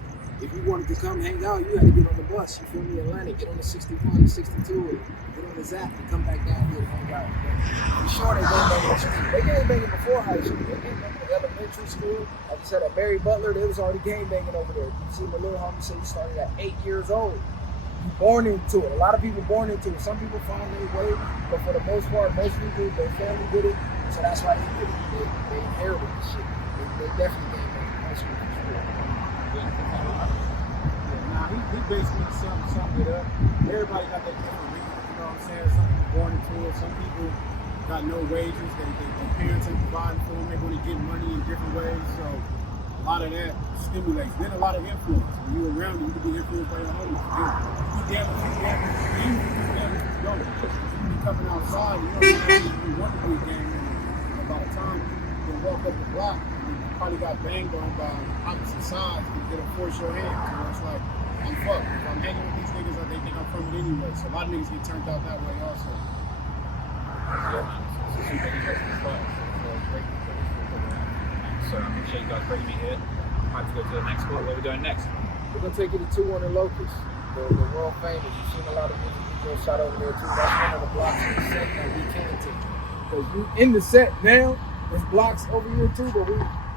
if you wanted to come hang out, you had to get on the bus. You feel me? Atlanta, get on the 61, the 62, and get on the Zap and come back down here and hang out. But for sure, they gang banging on the street. They gang banging before high school. They gang banging in elementary school. Like I said, at Barry Butler, they was already gang banging over there. You see, my little homie said he started at 8 years old. Born into it. A lot of people born into it. Some people find their way, but for the most part, most people, their family did it, so that's why they did it. They inherited the shit. They definitely gave me high school for sure. Nah, he basically summed it up. Everybody got their different reasons, you know what I'm saying? Some people born into it, some people got no wages, their parents ain't providing for them, they're going to get money in different ways, so a lot of that stimulates. Then a lot of influence. When you're around, you can be influenced by your homies. You coming outside, you know, you want to be a gang member. And by the time you walk up the block, you probably got banged on by opposite sides to get a force your hand. So it's like, I'm fucked. If I'm hanging with these niggas, they think I'm from it anyway. So a lot of niggas get turned out that way also. So I'm sure you guys bring me here. I'm about to go to the next spot. Where are we going next? We're going to take you to 200 Locust. The world famous. You've seen a lot of music videos shot over there too. That's one of the blocks in the set that we can take. Because you in the set now, there's blocks over here too, but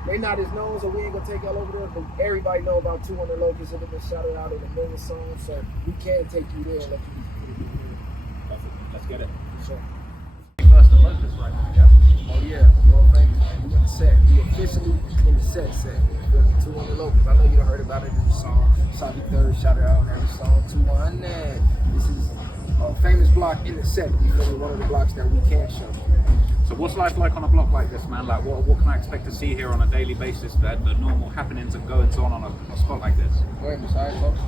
they not as known, so we ain't gonna take y'all over there. But everybody know about 200 Locusts that have been shouted out in a million songs, so we can take you there and let you be. Let's get it. Sure. First of Locust right now, yeah? Oh yeah, world famous. We in the set. We officially in the set. 200 Locusts. I know you done heard about it in the song. Saudi Third shouted out on every song. 200. This is a famous block in the set. You feel me? One of the blocks that we can show. So what's life like on a block like this, man? Like what can I expect to see here on a daily basis, that the normal happenings and goings on a spot like this? Go ahead, Messiah, folks.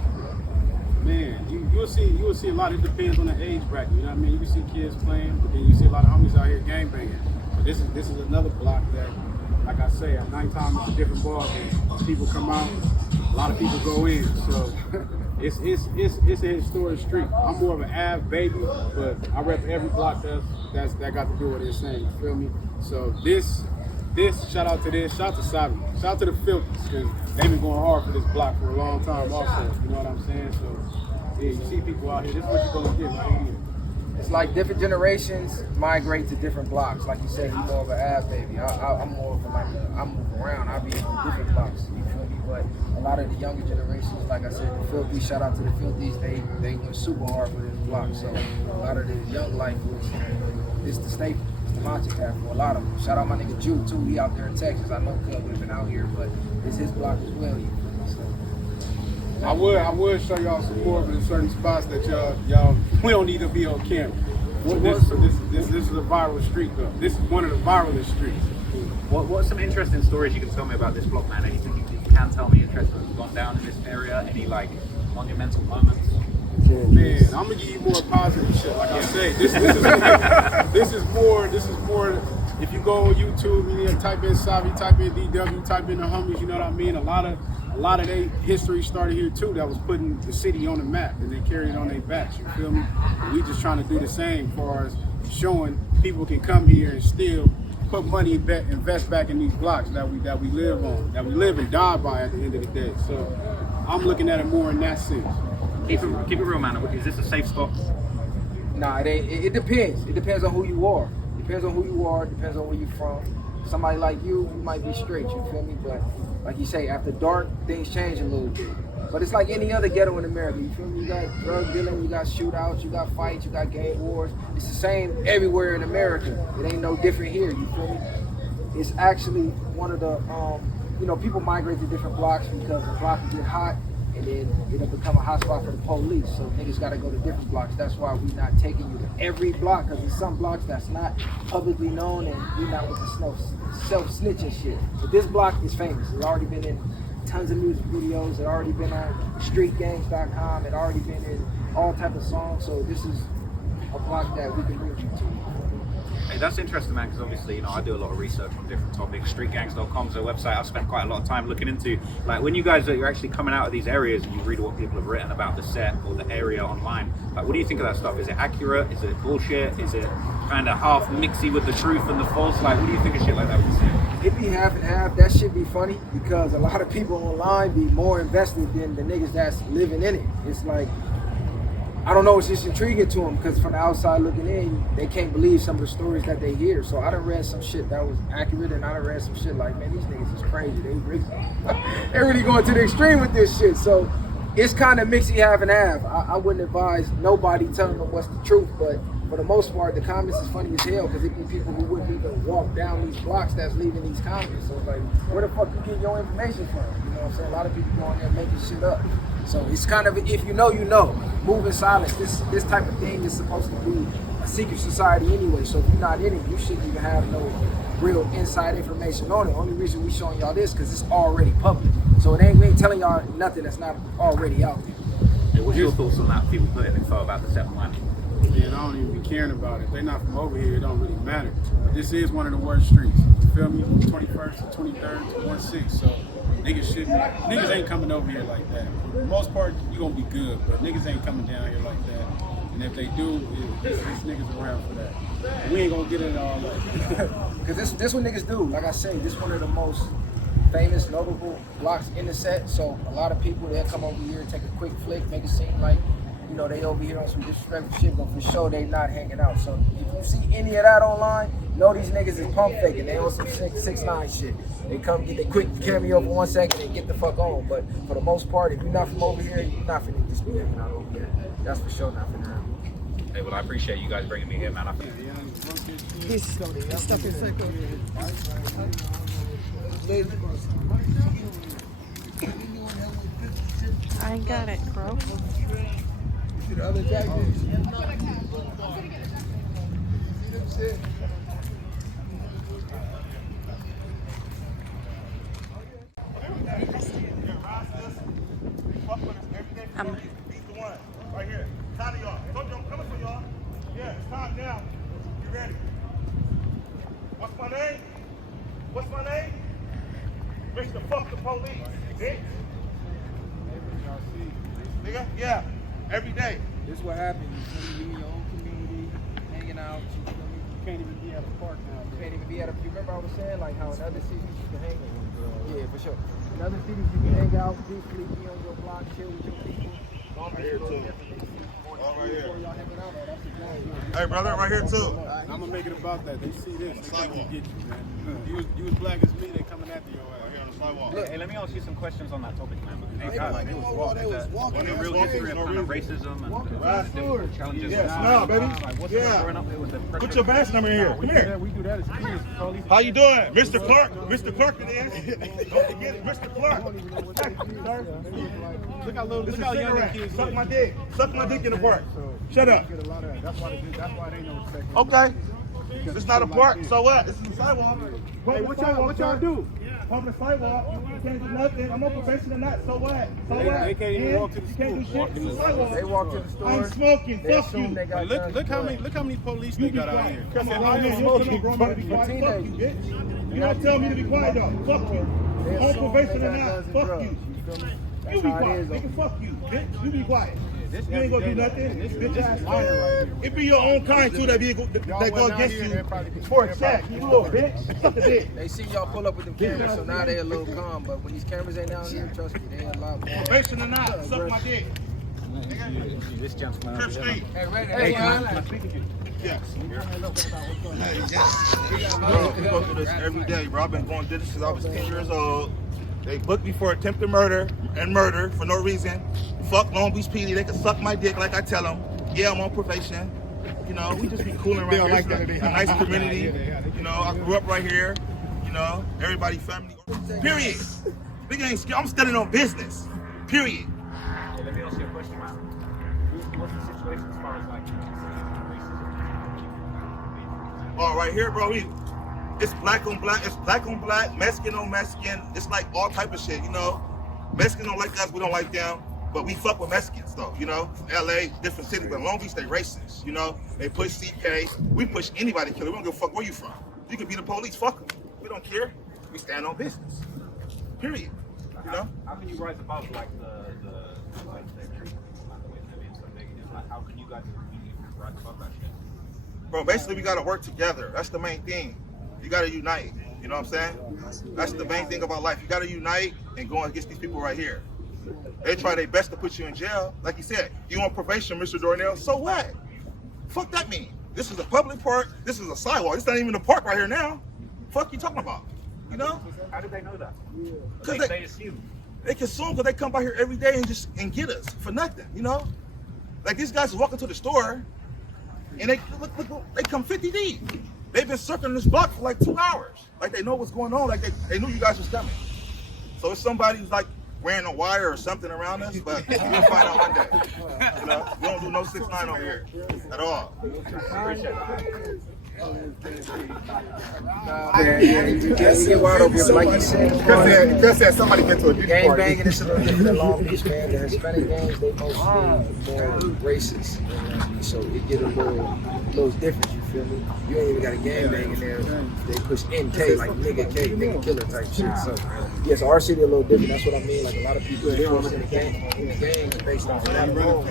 Man, you will see a lot. It depends on the age bracket. You know what I mean? You can see kids playing, but then you see a lot of homies out here gang banging. But this is another block that, like I say, at nighttime it's a different ball game. People come out, a lot of people go in. So it's a historic street. I'm more of an Ave baby, but I rep every block that got to do with Insane. You feel me? So this shout out to this, shout out to Sabi, shout out to the Filthies, because they've been going hard for this block for a long time also. You know what I'm saying? So yeah, you see people out here. This is what you're gonna get right here. It's like different generations migrate to different blocks. Like you said, you're more of an Ave baby. I'm more of a, like, I move around. I be on different blocks. You feel me? But a lot of the younger generations, like I said, the Filthies, shout out to the Filthies, they went super hard for this block. So a lot of the young life is the staple. The Monte Cat for a lot of them. Shout out my nigga Jude too. He out there in Texas. I know Cub has been out here, but it's his block as well. So I would show y'all some more of the certain spots that y'all we don't need to be on camera. This is a viral street though. This is one of the viralest streets. What are some interesting stories you can tell me about this block, man? Anything you can tell me interesting that's gone down in this area? Any like monumental moments? Man, I'm gonna give you more positive shit. Like I say, this is more. If you go on YouTube, you type in Savi, type in DW, type in the homies. You know what I mean? A lot of their history started here too. That was putting the city on the map, and they carried it on their backs. You feel me? And we just trying to do the same, as far as showing people can come here and still put money invest back in these blocks that we live on, that we live and die by at the end of the day. So I'm looking at it more in that sense. Keep it real, man. Is this a safe spot? Nah, it ain't. It depends. It depends on who you are. Depends on who you are. Depends on where you from. Somebody like you might be straight. You feel me? But like you say, after dark, things change a little bit. But it's like any other ghetto in America. You feel me? You got drug dealing, you got shootouts, you got fights, you got gang wars. It's the same everywhere in America. It ain't no different here. You feel me? It's actually one of the people migrate to different blocks because the block will get hot. And then it'll become a hotspot for the police. So niggas gotta go to different blocks. That's why we not taking you to every block, because there's some blocks that's not publicly known and we not with the self-snitching shit. But this block is famous. It's already been in tons of music videos. It already been on streetgangs.com. It already been in all type of songs. So this is a block that we can bring you to. Hey, that's interesting, man, because obviously, I do a lot of research on different topics. Streetgangs.com is a website I've spent quite a lot of time looking into. Like, when you're actually coming out of these areas and you read what people have written about the set or the area online, like, what do you think of that stuff? Is it accurate? Is it bullshit? Is it kind of half mixy with the truth and the false? Like, what do you think of shit like that when you see it? It be half and half. That should be funny because a lot of people online be more invested than the niggas that's living in it. It's like, I don't know, it's just intriguing to them because from the outside looking in, they can't believe some of the stories that they hear. So I done read some shit that was accurate, and I done read some shit like, man, these niggas is crazy. They really going to the extreme with this shit. So it's kind of mixy half and half. I wouldn't advise nobody telling them what's the truth, but for the most part, the comments is funny as hell because it be people who wouldn't even walk down these blocks that's leaving these comments. So it's like, where the fuck you get your information from? You know what I'm saying? A lot of people going there making shit up. So it's kind of, if you know, you know. Move in silence. This type of thing is supposed to be a secret society anyway. So if you're not in it, you shouldn't even have no real inside information on it. Only reason we showing y'all this because it's already public. So we ain't telling y'all nothing that's not already out there. Hey, what's your thoughts on that? People putting info about the 7 line? Yeah, I don't even be caring about it. If they're not from over here, it don't really matter. But this is one of the worst streets. You feel me? 21st, 23rd, 16th. So niggas ain't coming over here like that. For the most part, you gonna be good, but niggas ain't coming down here like that. And if they do, there's niggas around for that. We ain't gonna get it all like because this what niggas do. Like I say, this one of the most famous, notable blocks in the set. So a lot of people, they'll come over here, take a quick flick, make it seem like, they over here on some disrespectful shit, but for sure they not hanging out. So if you see any of that online, know these niggas is pump faking. They on some 6ix9ine shit. They come get the quick cameo for 1 second and get the fuck on. But for the most part, if you're not from over here, you're not finna just be hanging out over here. That's for sure not finna happen. Hey, well, I appreciate you guys bringing me here, man. His stuff is so good. I got it, bro. The other jacket. nigga. Yeah, every day. This is what happens. You in your own community, hanging out. You feel me? You can't even be at a park now. You can't even be at a. You remember I was saying like how in other cities you can hang. Yeah, for sure. In other cities you can hang out, peacefully, be on your block, chill with your people. Right here too. All right here. Hey, brother, right here too. I'm gonna make it about that. They see this, they gonna get you, man. You as black as me, they coming after your ass. Here on the sidewalk. Hey, let me ask you some questions on that topic, man. They was walking. The real history of kind of racism and different challenges. Yes, no, baby. Yeah. Put your badge number in here. Come here. We do that as kids. Police. How you doing? Mr. Clark. Mr. Clark it is. Don't forget it. Mr. Clark. Look how young the kids Suck my dick. Suck my dick in the park. Shut up. That's why they know respect. Okay. It's not a park. So what? This is a sidewalk. Hey, what y'all do? Public sidewalk. You can't do nothing. I'm on probation or not. So what? So what? They can't even walk to the You can't do store. shit. This is a sidewalk. They walk to the store. I'm smoking. Fuck you. Look how many police they got out here. Come on, man. You don't tell me to be quiet. Fuck you, bitch. You don't tell me to be quiet, though. Fuck you. On probation or not. Fuck you. You be quiet. Nigga, fuck you, bitch. You be quiet. You ain't gonna do nothing. Bitch. It be your own kind too that go against you for a check. You little bitch. Suck a dick. They see y'all pull up with them cameras, so now they a little calm. But when these cameras ain't down here, trust me, they a lot more. Probation or not, suck my dick. This gentleman. Crip Street. Hey, Yes. We go through this every day, bro. I've been going through this since I was 10 years old. They booked me for attempted murder and murder for no reason. Fuck Long Beach PD. They can suck my dick like I tell them. Yeah, I'm on probation. You know, we just be cooling around here. Like it's a nice community. You know, I grew up right here. You know, everybody family. Period. Big ain't scared. I'm studying on business. Period. Hey, let me ask you a question, man. What's the situation as far as like racism? Oh, right here, bro. It's black on black. It's black on black. Mexican on Mexican. It's like all type of shit. You know, Mexicans don't like us. We don't like them. But we fuck with Mexicans though. You know, LA, different cities. But Long Beach, they racist. You know, they push CK. We push anybody killer. We don't give a fuck where you from. You could be the police. Fuck them. We don't care. We stand on business. Period. You know. How can you rise above like the treatment, like the way they're being so negative? Like, how can you guys rise above that shit? Bro, basically we gotta work together. That's the main thing. You gotta unite. You know what I'm saying? That's the main thing about life. You gotta unite and go against these people right here. They try their best to put you in jail. Like you said, you on probation, Mr. Darnell. So what? Fuck that mean? This is a public park. This is a sidewalk. It's not even a park right here now. Fuck you talking about? You know? How did they know that? Because they assume. They consume because they come by here every day and get us for nothing. You know? Like these guys walking to the store and they look, they come 50 deep. They've been circling this block for like 2 hours. Like they know what's going on. Like they knew you guys was coming. So if somebody's like wearing a wire or something around us, but we'll find out one day. You know, we don't do no 6ix9ine over here at all. You get wild over here, like you said. Chris said somebody get to a gang banging is a little different in Long Beach, man. The Hispanic gangs, they mostly more racist. So it get a little different, you feel me? You ain't even got a gang bang in there. They push NK, like nigga K, nigga killer type shit. So yes, our city a little different. That's what I mean. Like a lot of people they don't in the gangs based off of that alone.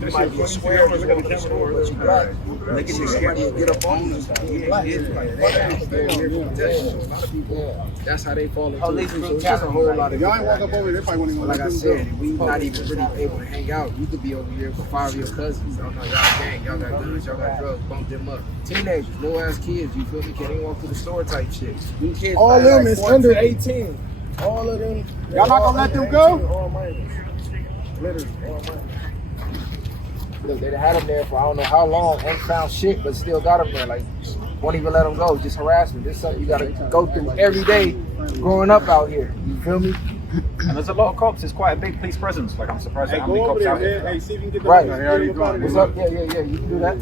You might be a square, you walk in the store, but you black. Nigga see somebody and get up on you. You black. A lot of people, that's how they fall into it. So it's just a whole lot of y'all ain't walk up over there, they probably won't even like I said, we not even really able to hang out. You could be over here with 5 of your cousins. Y'all know y'all gang, y'all got guns, y'all got drugs, bump them up. Teenagers, little ass kids, you feel me? Can't even walk to the store type shit. These kids all them like is under 18. All of them. Y'all not gonna let them go? All minors. Literally, all minors. Look, they had them there for I don't know how long, ain't found shit, but still got them there. Like, won't even let them go, just harassment. This is something you gotta go through every day growing up out here. You feel me? And there's a lot of cops. It's quite a big police presence. Like I'm surprised at how many cops out here. Hey, see if you can get right. What's up? Yeah. You can do that.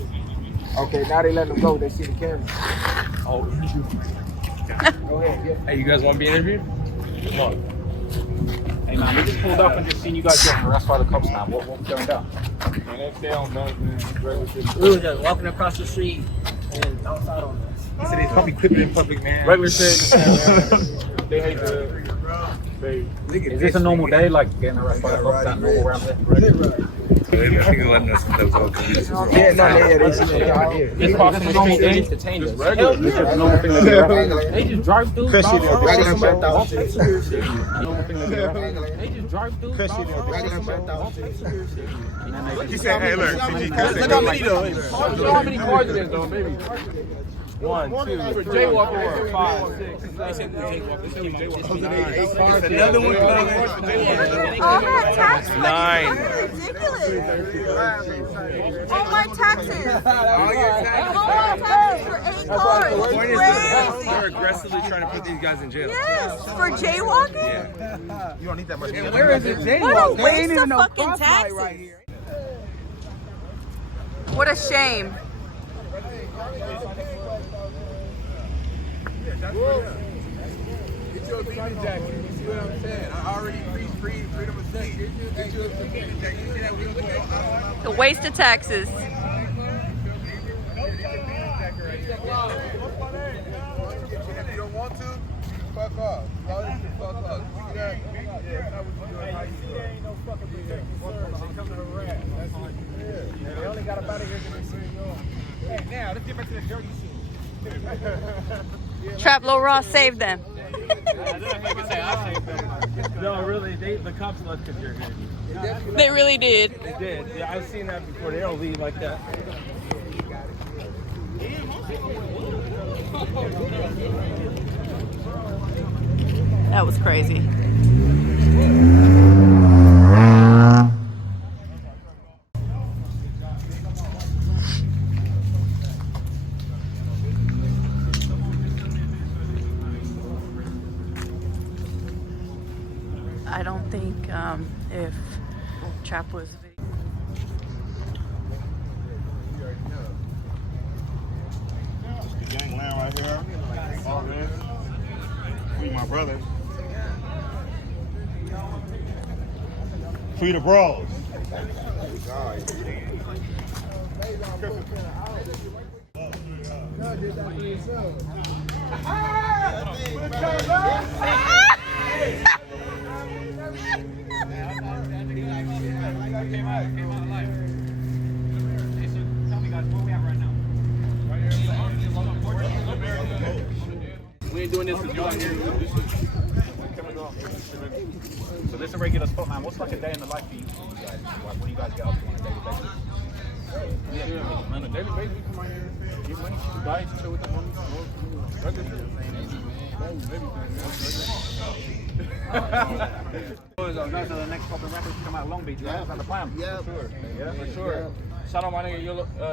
Okay, now they let them go. They see the camera. Oh. Go ahead. Yeah. Hey, you guys want to be interviewed? Come on. Hey man, we just pulled up and just seen you guys getting harassed by the cops now. What's going down? We were just walking across the street and outside on us. He said he's probably clipping in public, man. Regular shit. They hate baby. Is this a normal day, like getting arrested by that normal around there? They letting us Yeah, no, they see that out here. Just crossing the street, they entertain us. Regular. This is a normal thing to do. They just drive through. Normal thing to do. They just drive through. He said, hey, look, Look how many though. Show how many cars it is though, baby. 1, 2, for jaywalking, 5, 6, 7, 8. It's another one coming. All that tax money. 9. Ridiculous. All my taxes. All your taxes for 8 cars. Crazy. They're aggressively trying to put these guys in jail. Yes, for jaywalking? Yeah. You don't need that much money. Where is it jaywalking? What a waste of fucking taxes. Right here. What a shame. Get you a beanie jacket. You see what I'm saying? I already freedom of speech. Get you a beanie jacket. You see that we don't The waste of taxes. You don't want to? Fuck off. Call this shit fuck off. You see that? Yeah, that's not what you're doing. How you doing? There ain't no fucking protective service. They come to harass. That's it. Yeah. They only got about it here because they see you on. Hey, now, let's get back to the dirty shit. Traplor Ross saved them. No, really, the cops left because you're here. They really did. They did. Yeah, I've seen that before. They don't leave like that. That was crazy. I don't think if Trap was The gangland right here. All this. Free my brother. Free the bros. We ain't doing this with you out here. So this is a regular spot, man. What's like a day in the life for you guys? Like, what do you guys get up to on a daily basis? Yeah, man, on a daily basis, we come out here, get money, buy, chill with the homies, regular shit. Guys are the next popping rappers to come out of Long Beach, right? Is that the plan? Yeah, For sure. Shout out my nigga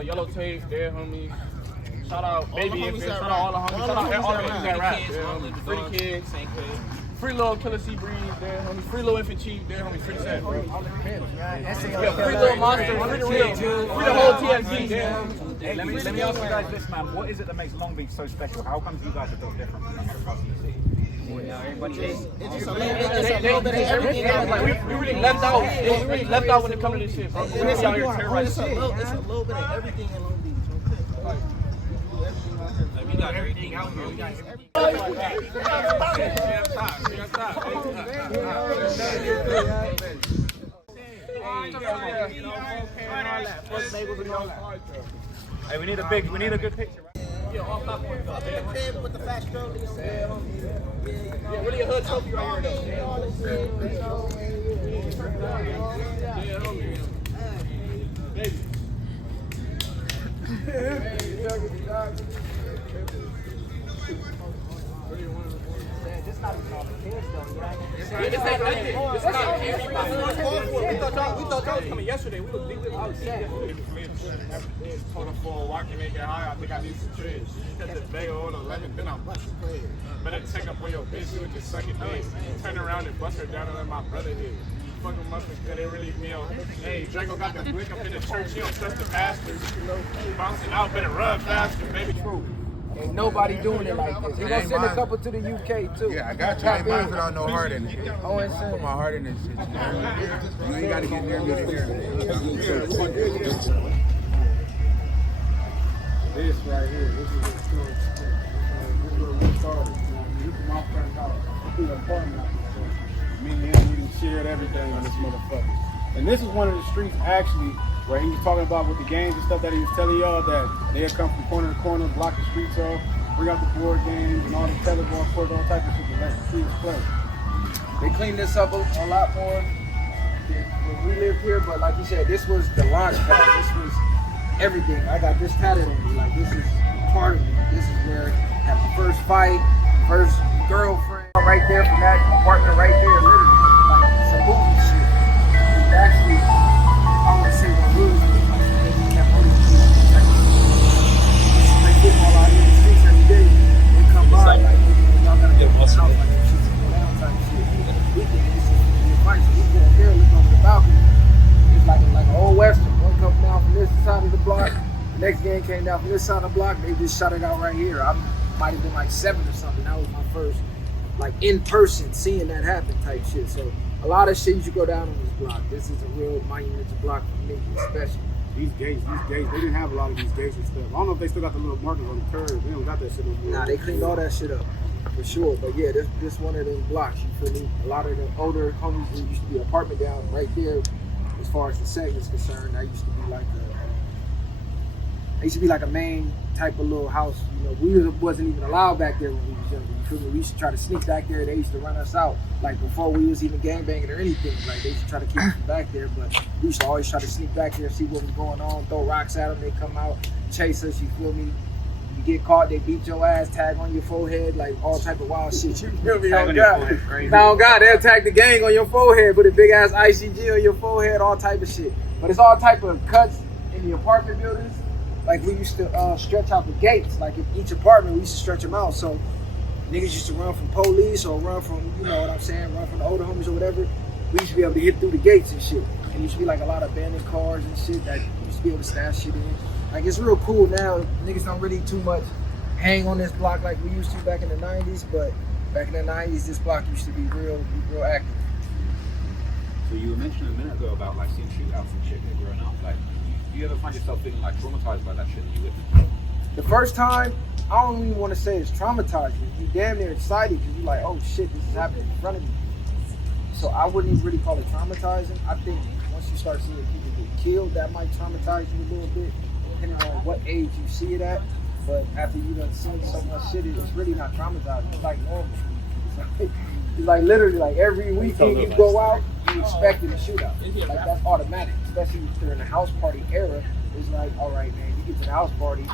Yellow Tape, there, homies. Shout out Baby Infant, shout out all the homies. Shout out all the homies that rap. Free the kids. Free little Killer Sea Breeze, there, homies. Free little Infant Chief, there, homies. Free the set, bro. Yeah, free little Monster, free the real. Free the whole TSG, there. Hey, let me ask you guys this, man. What is it that makes Long Beach so special? How come you guys are built different from other parts of the city? It's a little bit of everything. Like, we really left out. We really left out when it comes to this shit, bro. We really out here terrorizing. It's a little bit of everything in Long Beach. Like, we got everything out here. We got everything. Hey, we need a good picture, right? Yeah, off top one. With the fast stroller. Yeah, really a hood trophy right here, though. Yeah, homie. Baby. This not even all the kids though, right? It's not everybody. We thought y'all was coming yesterday. We was big with all the shit. Total full walking make it high. I think I need some trees. Catch this bagel on 11, then I'm busting. Better check up on your bitch, you just suck it dick. Turn around and bust her down and let my brother hit. Fuck him up and they really feel. Hey, Draco got the blick up in the church. He don't trust the pastors. Bouncing out, better run faster, baby. True. Ain't nobody doing it like this. They gonna send a couple to the UK too. Yeah, I got you. I ain't mine without no heart in it. Oh, insane. Put my heart in this shit. You ain't gotta get near me to hear it. This right here, this is the story. This is where we started. This is my friend's house. This is an apartment out there. Me and him, we done shared everything on this motherfucker. And this is one of the streets actually where he was talking about with the games and stuff that he was telling y'all that they had come from corner to corner, block the streets off, bring out the board games and all the telecom courts, all type of shit to let the streets play. They cleaned this up a lot more when we lived here, but like you said, this was the launch pad. This was everything. I got this tatted on me. Like, this is part of me. This is where I had my first fight, first girlfriend. Right there from that apartment right there, literally. Like, some movie shit. It's actually, I want to say what rules is like, maybe Cambodia. They football out here in the streets every day. They come by, like, y'all gotta get one house, like, shit to go down type shit. Weekend, this is a fight, so we go up there, look over the balcony. It's like an old western. One come down from this side of the block, the next game came down from this side of the block, they just shot it out right here. I might have been like 7 or something. That was my first, like, in person seeing that happen type shit. So a lot of shit you should go down on this block. This is a real monumental block for me, especially. These gates, they didn't have a lot of these gates and stuff. I don't know if they still got the little markers on the curb. They don't got that shit no more. Nah, they cleaned all that shit up, for sure. But yeah, this one of them blocks, you feel me? A lot of the older homies who used to be apartment down right there, as far as the segment is concerned, that used to be like a main type of little house. You know, we wasn't even allowed back there when we was younger. You feel me? We used to try to sneak back there. They used to run us out. Like, before we was even gangbanging or anything. Like, they used to try to keep us back there, but we used to always try to sneak back there, see what was going on, throw rocks at them. They come out, chase us. You feel me? You get caught, they beat your ass, tag on your forehead, like all type of wild shit. You feel me? Oh God, now God, they'll tag the gang on your forehead, put a big ass ICG on your forehead, all type of shit. But it's all type of cuts in the apartment buildings. Like, we used to stretch out the gates. Like, in each apartment, we used to stretch them out. So niggas used to run from police or run from, you know what I'm saying, run from the older homies or whatever. We used to be able to hit through the gates and shit. And it used to be like a lot of abandoned cars and shit that used to be able to stash shit in. Like, it's real cool now. Niggas don't really too much hang on this block like we used to back in the 90s, but back in the 90s, this block used to be real active. So you were mentioning a minute ago about, like, seeing shootouts and shit when you're growing up. Like, do you ever find yourself feeling, like, traumatized by that shit that you witnessed? The first time, I don't even want to say it's traumatizing. You damn near excited because you're like, oh shit, this is happening in front of me. So I wouldn't even really call it traumatizing. I think once you start seeing people get killed, that might traumatize you a little bit, depending on what age you see it at. But after you done seen so much shit, it's really not traumatizing. It's like normal. It's like literally, like, every weekend you go out, you expecting a shootout. Like, that's automatic, especially if you're in a house party era. It's like, all right, man, you get to the house party,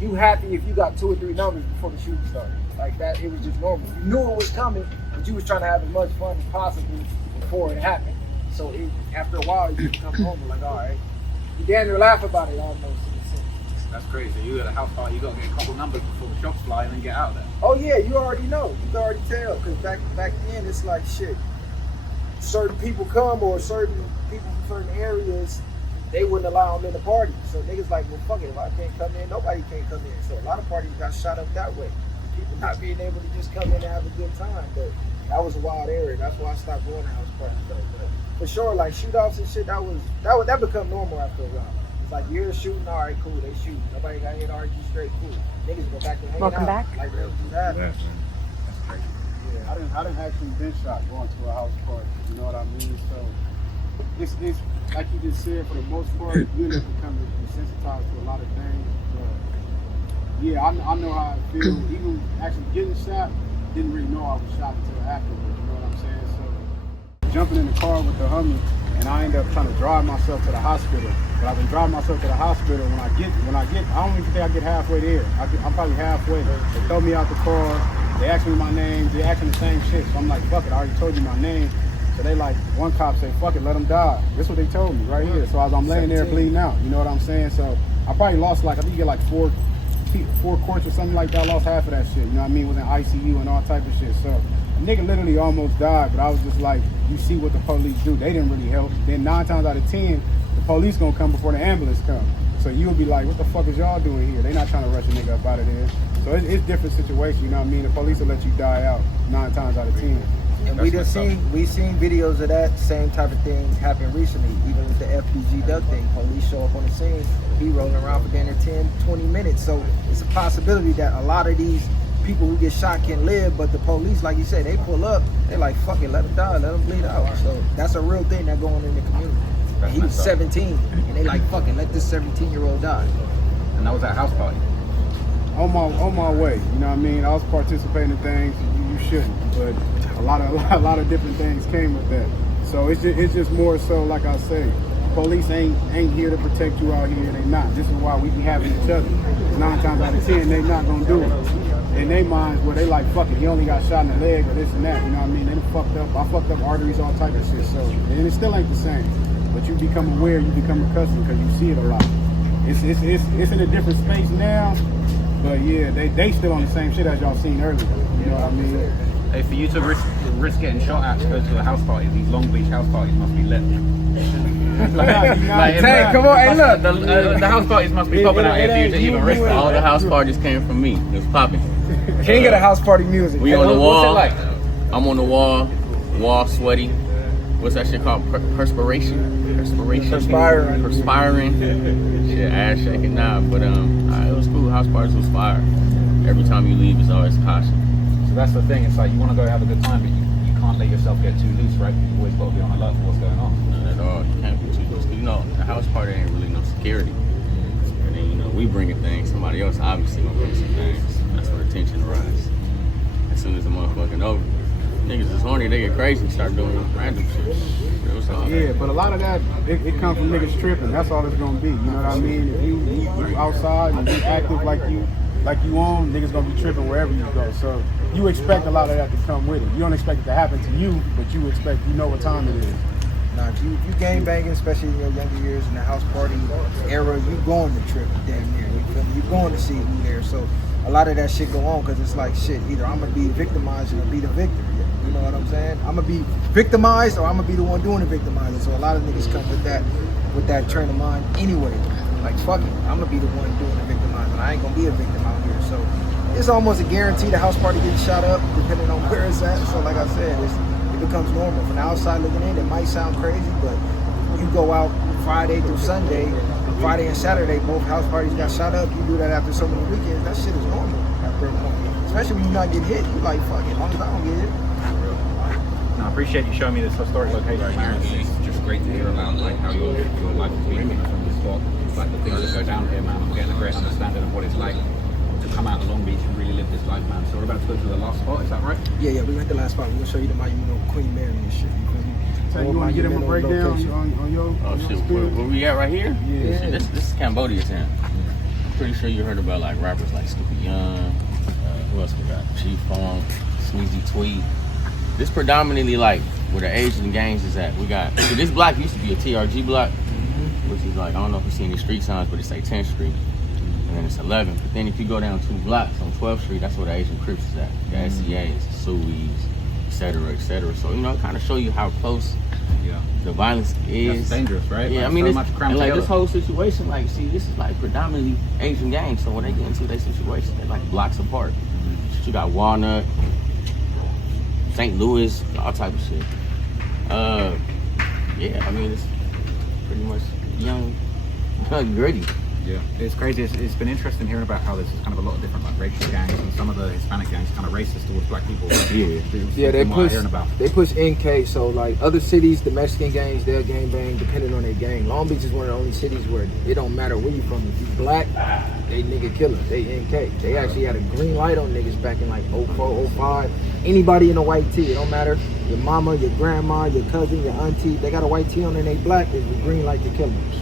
you happy if you got 2 or 3 numbers before the shooting started. Like that, it was just normal. You knew it was coming, but you was trying to have as much fun as possible before it happened. So after a while, you become normal. Like, all right, you damn near laugh about it almost. That's crazy. You at a house party, you got to get a couple numbers before the shots fly and then get out of there. Oh yeah, you already know. You can already tell, because back then it's like shit. Certain people come, or certain people from certain areas, they wouldn't allow them in the party. So niggas like, well, fuck it, if I can't come in, nobody can't come in. So a lot of parties got shot up that way. People not being able to just come in and have a good time. But that was a wild area. That's why I stopped going to house parties though. But for sure, like shootouts and shit, that become normal after a while. It's like, you're shooting, all right, cool, they shoot. Nobody got hit, RG straight, cool. Niggas go back to hanging Welcome out. back. Like they don't do that. That's crazy. Yeah, I didn't actually been shot going to a house party. You know what I mean? So it's like you just said, for the most part, you end up becoming desensitized to a lot of things. But yeah, I know how it feels. Even actually getting shot, didn't really know I was shot until afterwards. You know what I'm saying? So jumping in the car with the homie, and I end up trying to drive myself to the hospital. But I've been driving myself to the hospital. When I get, I don't even think I get halfway there. I'm probably halfway. They throw me out the car. They ask me my name. They asking the same shit. So I'm like, fuck it, I already told you my name. So they like, one cop say, fuck it, let him die. That's what they told me right here. So as I'm laying there bleeding out, you know what I'm saying? So I probably lost like, I think you get like four quarts or something like that. I lost half of that shit, you know what I mean? Was in ICU and all type of shit. So a nigga literally almost died, but I was just like, you see what the police do. They didn't really help. Then 9 times out of 10, the police gonna come before the ambulance come. So you'll be like, what the fuck is y'all doing here? They not trying to rush a nigga up out of there. So it's different situation, you know what I mean? The police will let you die out 9 times out of 10. And we seen videos of that same type of thing happen recently, even with the FPG Duck thing. Police show up on the scene, he rolling around for damn near 10, 20 minutes. So it's a possibility that a lot of these people who get shot can live, but the police, like you said, they pull up, they like, fuck it, let them die, let them bleed out. So that's a real thing that going on in the community. He was 17, and they like, fucking let this 17-year-old die. And that was at a house party. On my way, you know what I mean? I was participating in things you shouldn't, but a lot of different things came with that. So it's just more so, like I say, police ain't here to protect you out here. They not. This is why we be having each other. 9 times out of 10, they not gonna do it. In their minds, where they like, fuck it, he only got shot in the leg or this and that. You know what I mean? They fucked up. I fucked up arteries, all type of shit. So, and it still ain't the same. But you become aware, you become accustomed because you see it a lot. It's in a different space now. But yeah, they still on the same shit as y'all seen earlier. You know what I mean? Hey, for you to risk getting shot at to go to a house party, these Long Beach house parties must be lit. Come on, hey, look. The house parties must be popping out here for you to even risk that. All the house parties came from me. It was popping. King of the house party music. We on the wall. What's it like? I'm on the wall sweaty. What's that shit called? Perspiring. Shit, ass shaking now. But it was cool. House parties was fire. Every time you leave, it's always caution. So that's the thing. It's like you want to go have a good time, but you can't let yourself get too loose, right? You always got to be on alert for what's going on. Not at all. You can't be too loose. You know, the house party ain't really no security. And then, you know, we bringing things. Somebody else obviously gonna bring some things. That's where the tension rises. As soon as the motherfucking over, niggas is horny, they get crazy and start doing random shit. Yeah, but a lot of that, it comes from niggas tripping. That's all it's gonna be. You know what I mean? If you outside and be active like you on, niggas gonna be tripping wherever you go. So you expect a lot of that to come with it. You don't expect it to happen to you, but you expect, you know what time it is. Now, if you gang banging, especially in your younger years in the house party era, you going to trip damn near. You feel me? You going to see who there. So a lot of that shit go on because it's like shit. Either I'm gonna be victimized or be the victor. You know what I'm saying? I'm gonna be victimized or I'm gonna be the one doing the victimizing. So a lot of niggas come with that train of mind anyway. Like fuck it, I'm gonna be the one doing the victimizing. I ain't gonna be a victim out here. So it's almost a guarantee the house party getting shot up depending on where it's at. So like I said, it becomes normal. From the outside looking in, it might sound crazy, but you go out Friday through Sunday, Friday and Saturday, both house parties got shot up. You do that after so many weekends, that shit is normal after a point. Especially when you not get hit, you like fuck it, as long as I don't get hit. I appreciate you showing me this historic location here. It's just great to hear about like how your life has been from the spot. It's like the things that go down here, man. I'm getting a great understanding of what it's like to come out of Long Beach and really live this life, man. So we're about to go to the last spot, is that right? Yeah, we went to the last spot. We're gonna show you the monument, Queen Mary and shit. So you want to get him a breakdown on your shit, where we at right here? Yeah. This is Cambodia town. I'm pretty sure you heard about like rappers like Stupid Young. Who else we got? Chief Fong, Sneezy Tweed. This predominantly like where the Asian gangs is at. We got, so this block used to be a TRG block, which is like, I don't know if you see any street signs, but it's like 10th Street, and then it's 11th. But then if you go down 2 blocks on 12th Street, that's where the Asian Crips is at. The SCAs, the Suies, et cetera, et cetera. So, you know, kind of show you how close the violence is. That's dangerous, right? Yeah, like, I mean, so much crime and like together. this whole situation, like, see, this is like predominantly Asian gangs. So when they get into their situation, they're like blocks apart. You got Walnut, St. Louis, all type of shit. Yeah, I mean, it's pretty much young, gritty. Yeah, it's crazy. It's been interesting hearing about how there's kind of a lot of different like racial gangs, and some of the Hispanic gangs kind of racist towards black people. Yeah, they push NK. So like other cities, the Mexican gangs, they'll gang bang depending on their gang. Long Beach is one of the only cities where it don't matter where you from. If you black, they nigga killers. They NK. They actually had a green light on niggas back in like 04, 05. Anybody in a white tee, it don't matter. Your mama, your grandma, your cousin, your auntie, they got a white tee on and they black, there's a green light to kill them.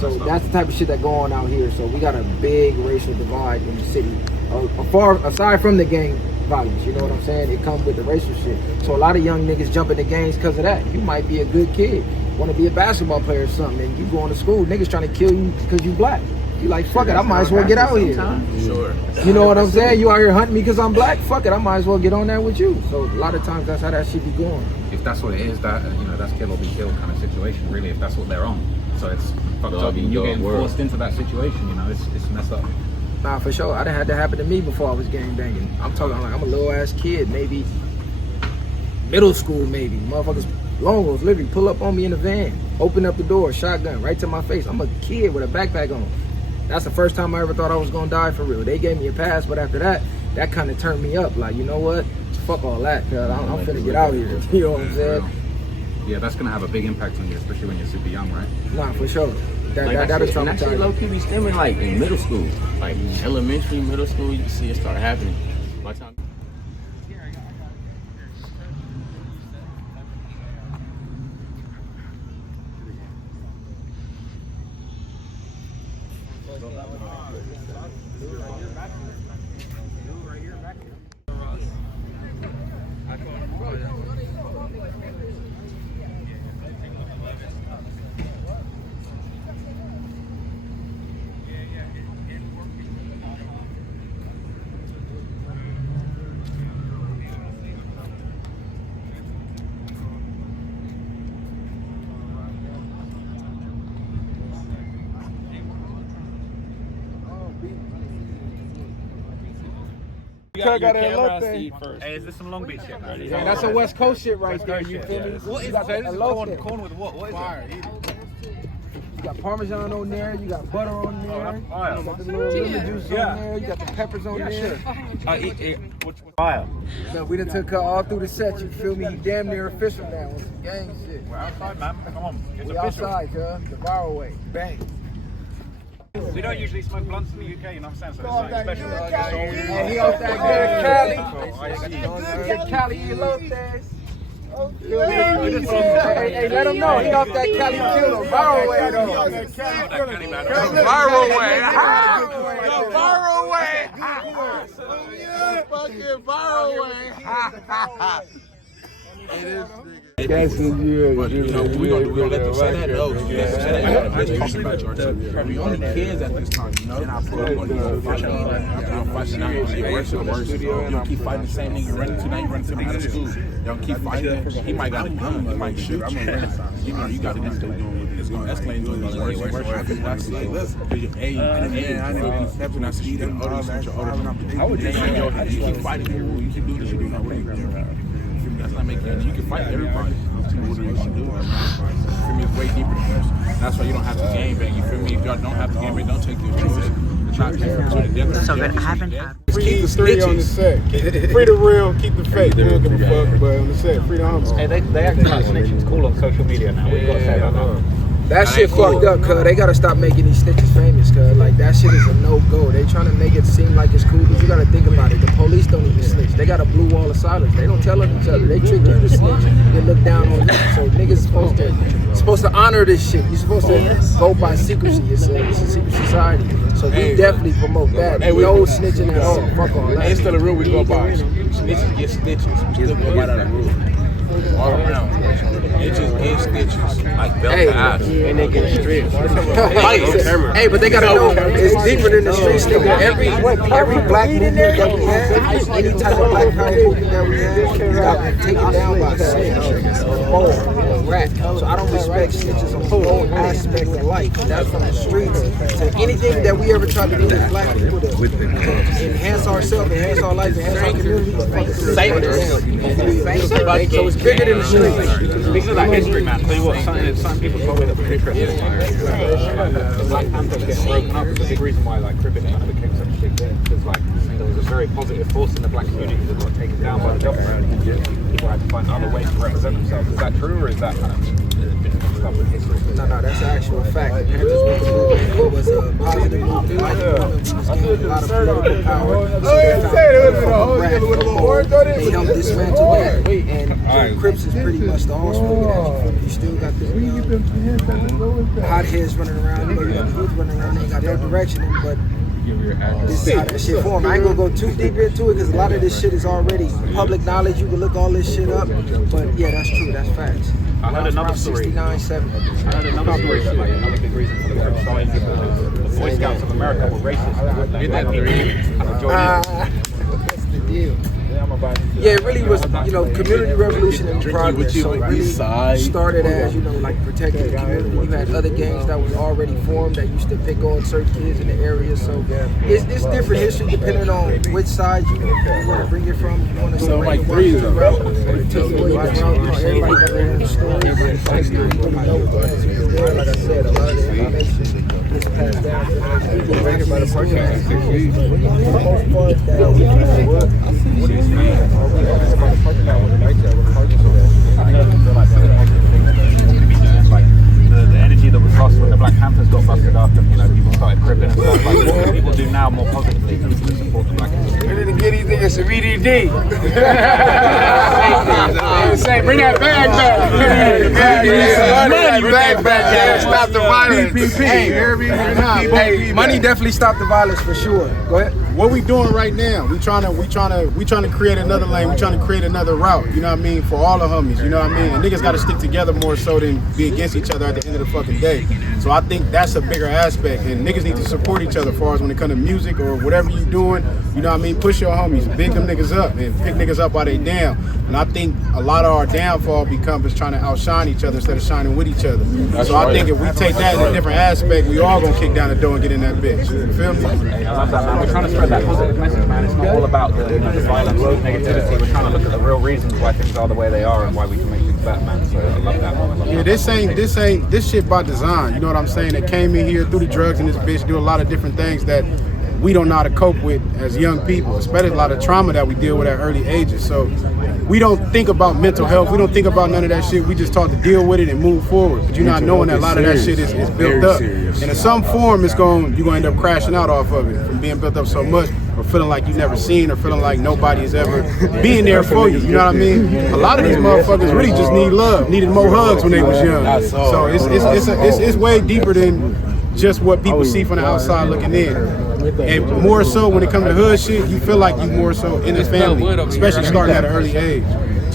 So that's the type of shit that go on out here. So we got a big racial divide in the city. Aside from the gang violence, you know what I'm saying? It comes with the racial shit. So a lot of young niggas jump into gangs because of that. You might be a good kid, want to be a basketball player or something, and you going to school, niggas trying to kill you because you black. You like, fuck it, I might as well get out here. Sure. You know what I'm saying? You out here hunting me because I'm black? Fuck it, I might as well get on that with you. So a lot of times that's how that shit be going. If that's what it is, that that's kill or be killed kind of situation. Really, if that's what they're on, so it's fucked up. You're getting forced into that situation. You know, it's messed up. Nah, for sure. I done had that happen to me before I was gang banging. I'm talking like I'm a little ass kid, maybe middle school, maybe. Motherfuckers, longos, literally pull up on me in the van, open up the door, shotgun right to my face. I'm a kid with a backpack on. That's the first time I ever thought I was gonna die for real. They gave me a pass, but after that, that kind of turned me up. Like, you know what? Fuck all that, cuz I'm finna get out here. You know what I'm saying? Yeah, that's gonna have a big impact on you, especially when you're super young, right? Nah, for sure. That'll traumatize. Low key be stemming like in middle school, like elementary, middle school. You see it start happening. By the time. Hey, is this some Long Beach shit, man? Yeah, that's some West Coast shit right there. You feel me? What is that? This is corn with what? What is it? You got Parmesan on there. You got butter on there. You got the little lemon juice on there. You got the peppers on there. Which fire? No, we done took her all through the set. You feel me? You damn near official now with some gang shit. We're outside, man. Come on. It's we official. outside, cuz. The viral way. Bang. We don't usually smoke blunts in the UK, you know what I'm saying? So it's like special. Oh, he off that good Cali. Cali elotes. Hey, let him know. He off that Cali killer. Viral way, though. The viral way. The viral way. Fucking viral way. It is. That's you. But you know, we're gonna let them say that though. We only kids at this time, you know. And I put up on the fighting out, you get worse and worse. You keep fighting the same nigga you running to, now you running to him out of school. Y'all keep fighting. He might got a gun, he might shoot you. You know, you got to it's gonna escalate doing these worse and worse. I see it. Because your age, I know stepping out speed and older, I would just you keep fighting. You keep doing this, you do not really. That's not making it. You can fight everybody. What you can do? For me, it's way deeper than this. That's why you don't have to game bang. You feel me? If y'all don't have to game bang, don't take your choices. So good. I haven't had. Keep the three on the set. Free the real, keep the fake. We don't give a fuck, but on the set, free the humble. Hey, they act like Snitching's cool on social media now. What you gotta say about that? That shit fucked up, cuz. They gotta stop making these snitches famous, cuz. Like, that shit is a no-go. They trying to make it seem like it's cool, but you gotta think about it. The police don't even snitch. They got a blue wall of silence. They don't tell on each other. They trick you to snitch. They look down on you. So niggas supposed to honor this shit. You're supposed to go by secrecy. It's a secret society. So we definitely promote that. No snitching at all. Fuck all that. Hey, it's still a rule we go by. Snitches get stitches. We still go by that rule. All around. Inches and stitches. Like belt to ass. And they get stripped. Hey, but they gotta know it's deeper than the streets, nigga. Every black movement that we have, any type of black power movement that we have, got taken down by snitches, rat. So I don't respect snitches on no aspect of life. That's from the streets to anything that we ever try to do as black people to enhance ourselves, enhance our life, enhance our community. So it's bigger than the streets. Speaking of that history, man, tell you what, some people told me that was interesting. The Black Panthers getting broken up is a big reason why like Crip kind of became such a big thing. Because like there was a very positive force in the black community that got taken down by the government. People had to find other ways to represent themselves. Is that true, or is that kind of stuff with history? No, that's an actual fact. The Panthers was a positive movement. Like, a lot of political power. They helped dismantle that. And Crips is pretty much the offspring. You still got the hotheads running around. You got the youth running around. They ain't got no direction. But this is how that shit formed. I ain't gonna go too deep into it because a lot of this shit is already public knowledge. You can look all this shit up. But yeah, that's true. That's facts. I heard another story. 69, 70. I heard another story that like another big reason for the Crip starting the Boy Scouts of America were racist. That's the deal. Yeah, it really was, community revolution in progress. So it really started as, like protecting the community. You had other gangs that was already formed that used to pick on certain kids in the area. So it's different history depending on which side you want to bring it from. You want to like three route, everybody got their own story. Like I said, a lot of the information is passed down. For the most part, D. Say, bring that bag back. Money back. Stop the violence. Hey, money definitely stopped the violence for sure. Go ahead. What we doing right now? We trying to create another lane. We trying to create another route. You know what I mean? For all the homies. You know what I mean? And niggas got to stick together more so than be against each other at the end of the fucking day. So I think that's a bigger aspect. And niggas need to support each other as far as when it comes to music or whatever you doing. You know what I mean? Push your homies, big them niggas up, and pick niggas up while they down. And I think a lot of our downfall becomes trying to outshine each other instead of shining with each other. So I think if we take that in a different aspect, we all gonna kick down the door and get in that bitch. You feel me? I love that, man. We're trying to spread that positive message, man. It's not all about the violence or negativity. We're trying to look at the real reasons why things are the way they are and why we can make things better, man. So I love that, man. Yeah, this shit by design. You know what I'm saying? It came in here through the drugs and this bitch do a lot of different things that we don't know how to cope with as young people, especially a lot of trauma that we deal with at early ages. So we don't think about mental health. We don't think about none of that shit. We just taught to deal with it and move forward. But you're not knowing that a lot of that shit is built up. And in some form, you're gonna end up crashing out off of it from being built up so much, or feeling like you never seen, or feeling like nobody's ever being there for you. You know what I mean? A lot of these motherfuckers really just need love, needed more hugs when they was young. So it's way deeper than just what people see from the outside looking in. And more so when it comes to hood shit, you feel like you more so in the family, especially starting at an early age.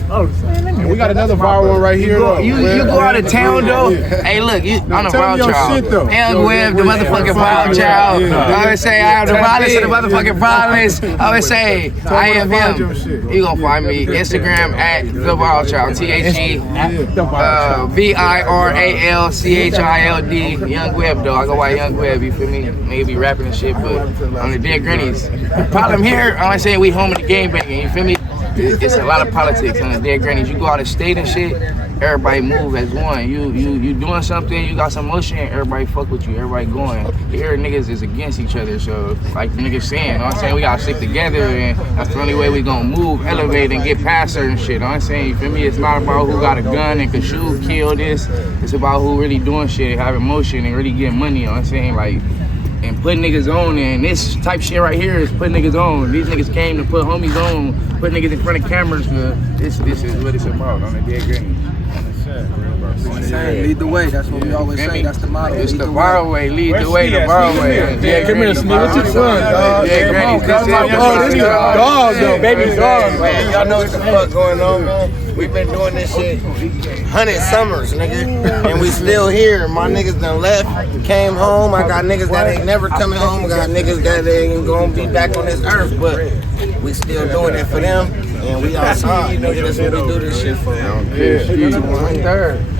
And we got another viral one right here. You go out of town though. Hey, look, I'm a viral child. Young Web, the motherfucking viral child. I always say I have the violence of the motherfucking violence. I always say I am him. You gonna find me Instagram at the viral child. THE VIRALCHILD. Young Web though. I go by Young Web. You feel me? Maybe rapping and shit, but on the dead grannies. Problem here, I'm saying we home in the game banging. You feel me? It's a lot of politics on the dead grannies. You go out of state and shit, everybody move as one. You doing something, you got some motion, everybody fuck with you, everybody going. You hear niggas is against each other, so like the niggas saying, you know what I'm saying, we gotta stick together, and that's the only way we gonna move, elevate, and get past certain shit, you know what I'm saying, you feel me? It's not about who got a gun and can shoot, kill this, it's about who really doing shit, having motion, and really getting money, you know what I'm saying, like, and putting niggas on, and this type shit right here is putting niggas on. These niggas came to put homies on, put niggas in front of cameras. This is what it's about on the dead granny. Lead the way. That's what we always say. That's the motto. It's the viral way. Lead the way. The viral way. Yeah, come here, Smith. What you doing? Dead granny. This is dog, though. Baby dog. Man, y'all know what the fuck going on, man. We've been doing this shit 100 summers, nigga, and we still here. My niggas done left, came home. I got niggas that ain't never coming home. I got niggas that ain't gonna be back on this earth, but we still doing it for them, and we outside, nigga. That's what we do this shit for.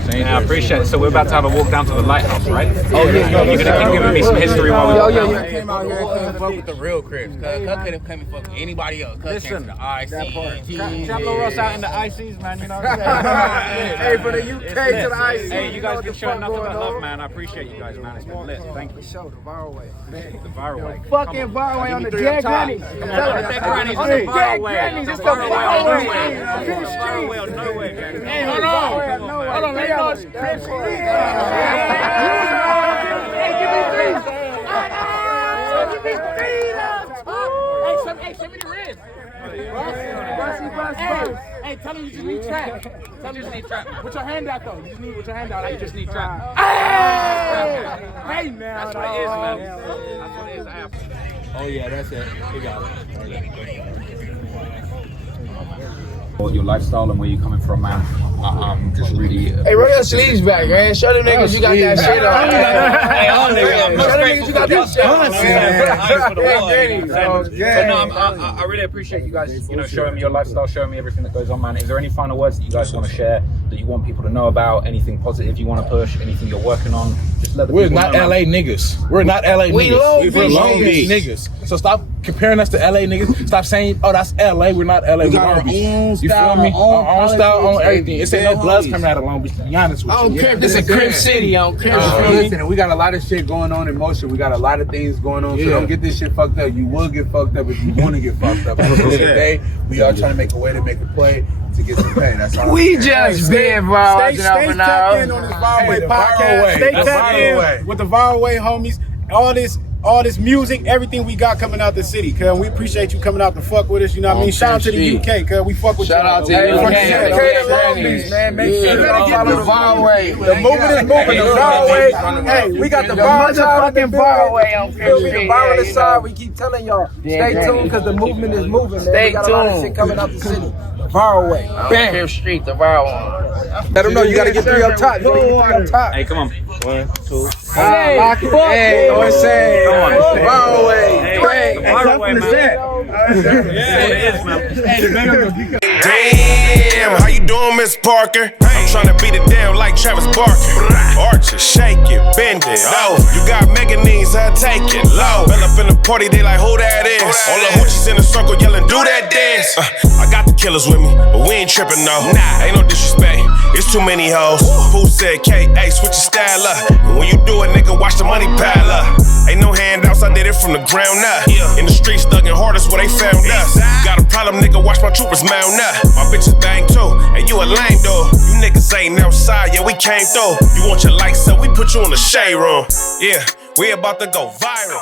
I appreciate it. So we're about to have a walk down to the lighthouse, right? Oh yeah. You're gonna keep giving me some history while we walk down. I came out here and fuck with the real Crips. Cuz couldn't come and fuck with anybody else. Cuz came to the IC. Traplor us out in the ICs, man. You know what I'm saying? Hey, from the UK to the IC. Hey, you guys been showing nothing but love, man. I appreciate you guys, man. It's been lit. Thank you. Show the viral way. The viral way. Fucking viral way on the dead grannies. On the dead grannies. It's the viral way. Viral way on no way, gang. Hey, hold on. Hold on. Let me know it's Crips. Hey, give me three. Hey, send me the wrist. Hey, tell him you just need trap. Tell him you just need trap. Put your hand out though. You just need with your hand out. You just need trap. Hey, now. That's what it is, man. That's what it is. Oh yeah, that's it. We got it. Your lifestyle and where you're coming from, man. Just really. Hey, run your sleeves back, man. Show them niggas you got that shit on. Hey, show them niggas you got that shit on. I really appreciate you guys, showing me your lifestyle, showing me everything that goes on, man. Is there any final words that you guys want to share, that you want people to know about? Anything positive you want to push? Anything you're working on? Just let the We're not LA niggas. We're not LA niggas. We're Long Beach niggas. So stop comparing us to LA niggas. Stop saying, oh, that's LA. We're not LA. We got our own style. You feel me? Our own style, own everything. It's ain't no bloods coming out of Long Beach, to be honest with you. This is a Crip city. I don't care. Listen, we got a lot of shit going on in motion. We got a lot of things going on. So don't get this shit fucked up. You will get fucked up if you want to get fucked up. At the end of the day, we are trying to make a way to make a play to get some pay. That's all. We just being viral. Stay tapped in on this Viral Way podcast. Stay tapped in with the Viral Way homies. All this all this music, everything we got coming out the city, cuz we appreciate you coming out to fuck with us, you know what I mean? Shout out to the UK, cuz we fuck with you. Shout out to the UK. Long Beach, man. Make sure you gotta follow the Viralway. The movement is moving. The Viralway. Hey, we got the motherfucking Viralway on Crip Street. The Viralness side, we keep telling y'all, stay tuned because the movement is moving, man. Stay we got a lot of shit coming out the city. The Viralway. Bam. Crip Street, the Viralway. Let them know you gotta get 3 up top. You gotta get 3 up top. Hey, come on. 1, 2. Hey, hey, what's saying? Come on. Viralway. Viralway, man. Damn, how you doing, Miss Parker? I'm tryna beat it down like Travis Barker. Archer, shake it, bend it. Oh, you got meganines, I take it low. Bell up in the party, they like, who that is? All the hoochies in the circle yelling, do that dance. I got the killers with me, but we ain't tripping, no. Ain't no disrespect, it's too many hoes. Who said K.A. switch your style up? And when you do it, nigga, watch the money pile up. Ain't no handouts, I did it from the ground up. In the streets, thuggin' hardest where they found us. Got a problem, nigga, watch my troopers mount up. My bitches bang too, and you a lame though. You niggas ain't outside, yeah, we came through. You want your lights up, we put you in the shade room. Yeah, we about to go viral.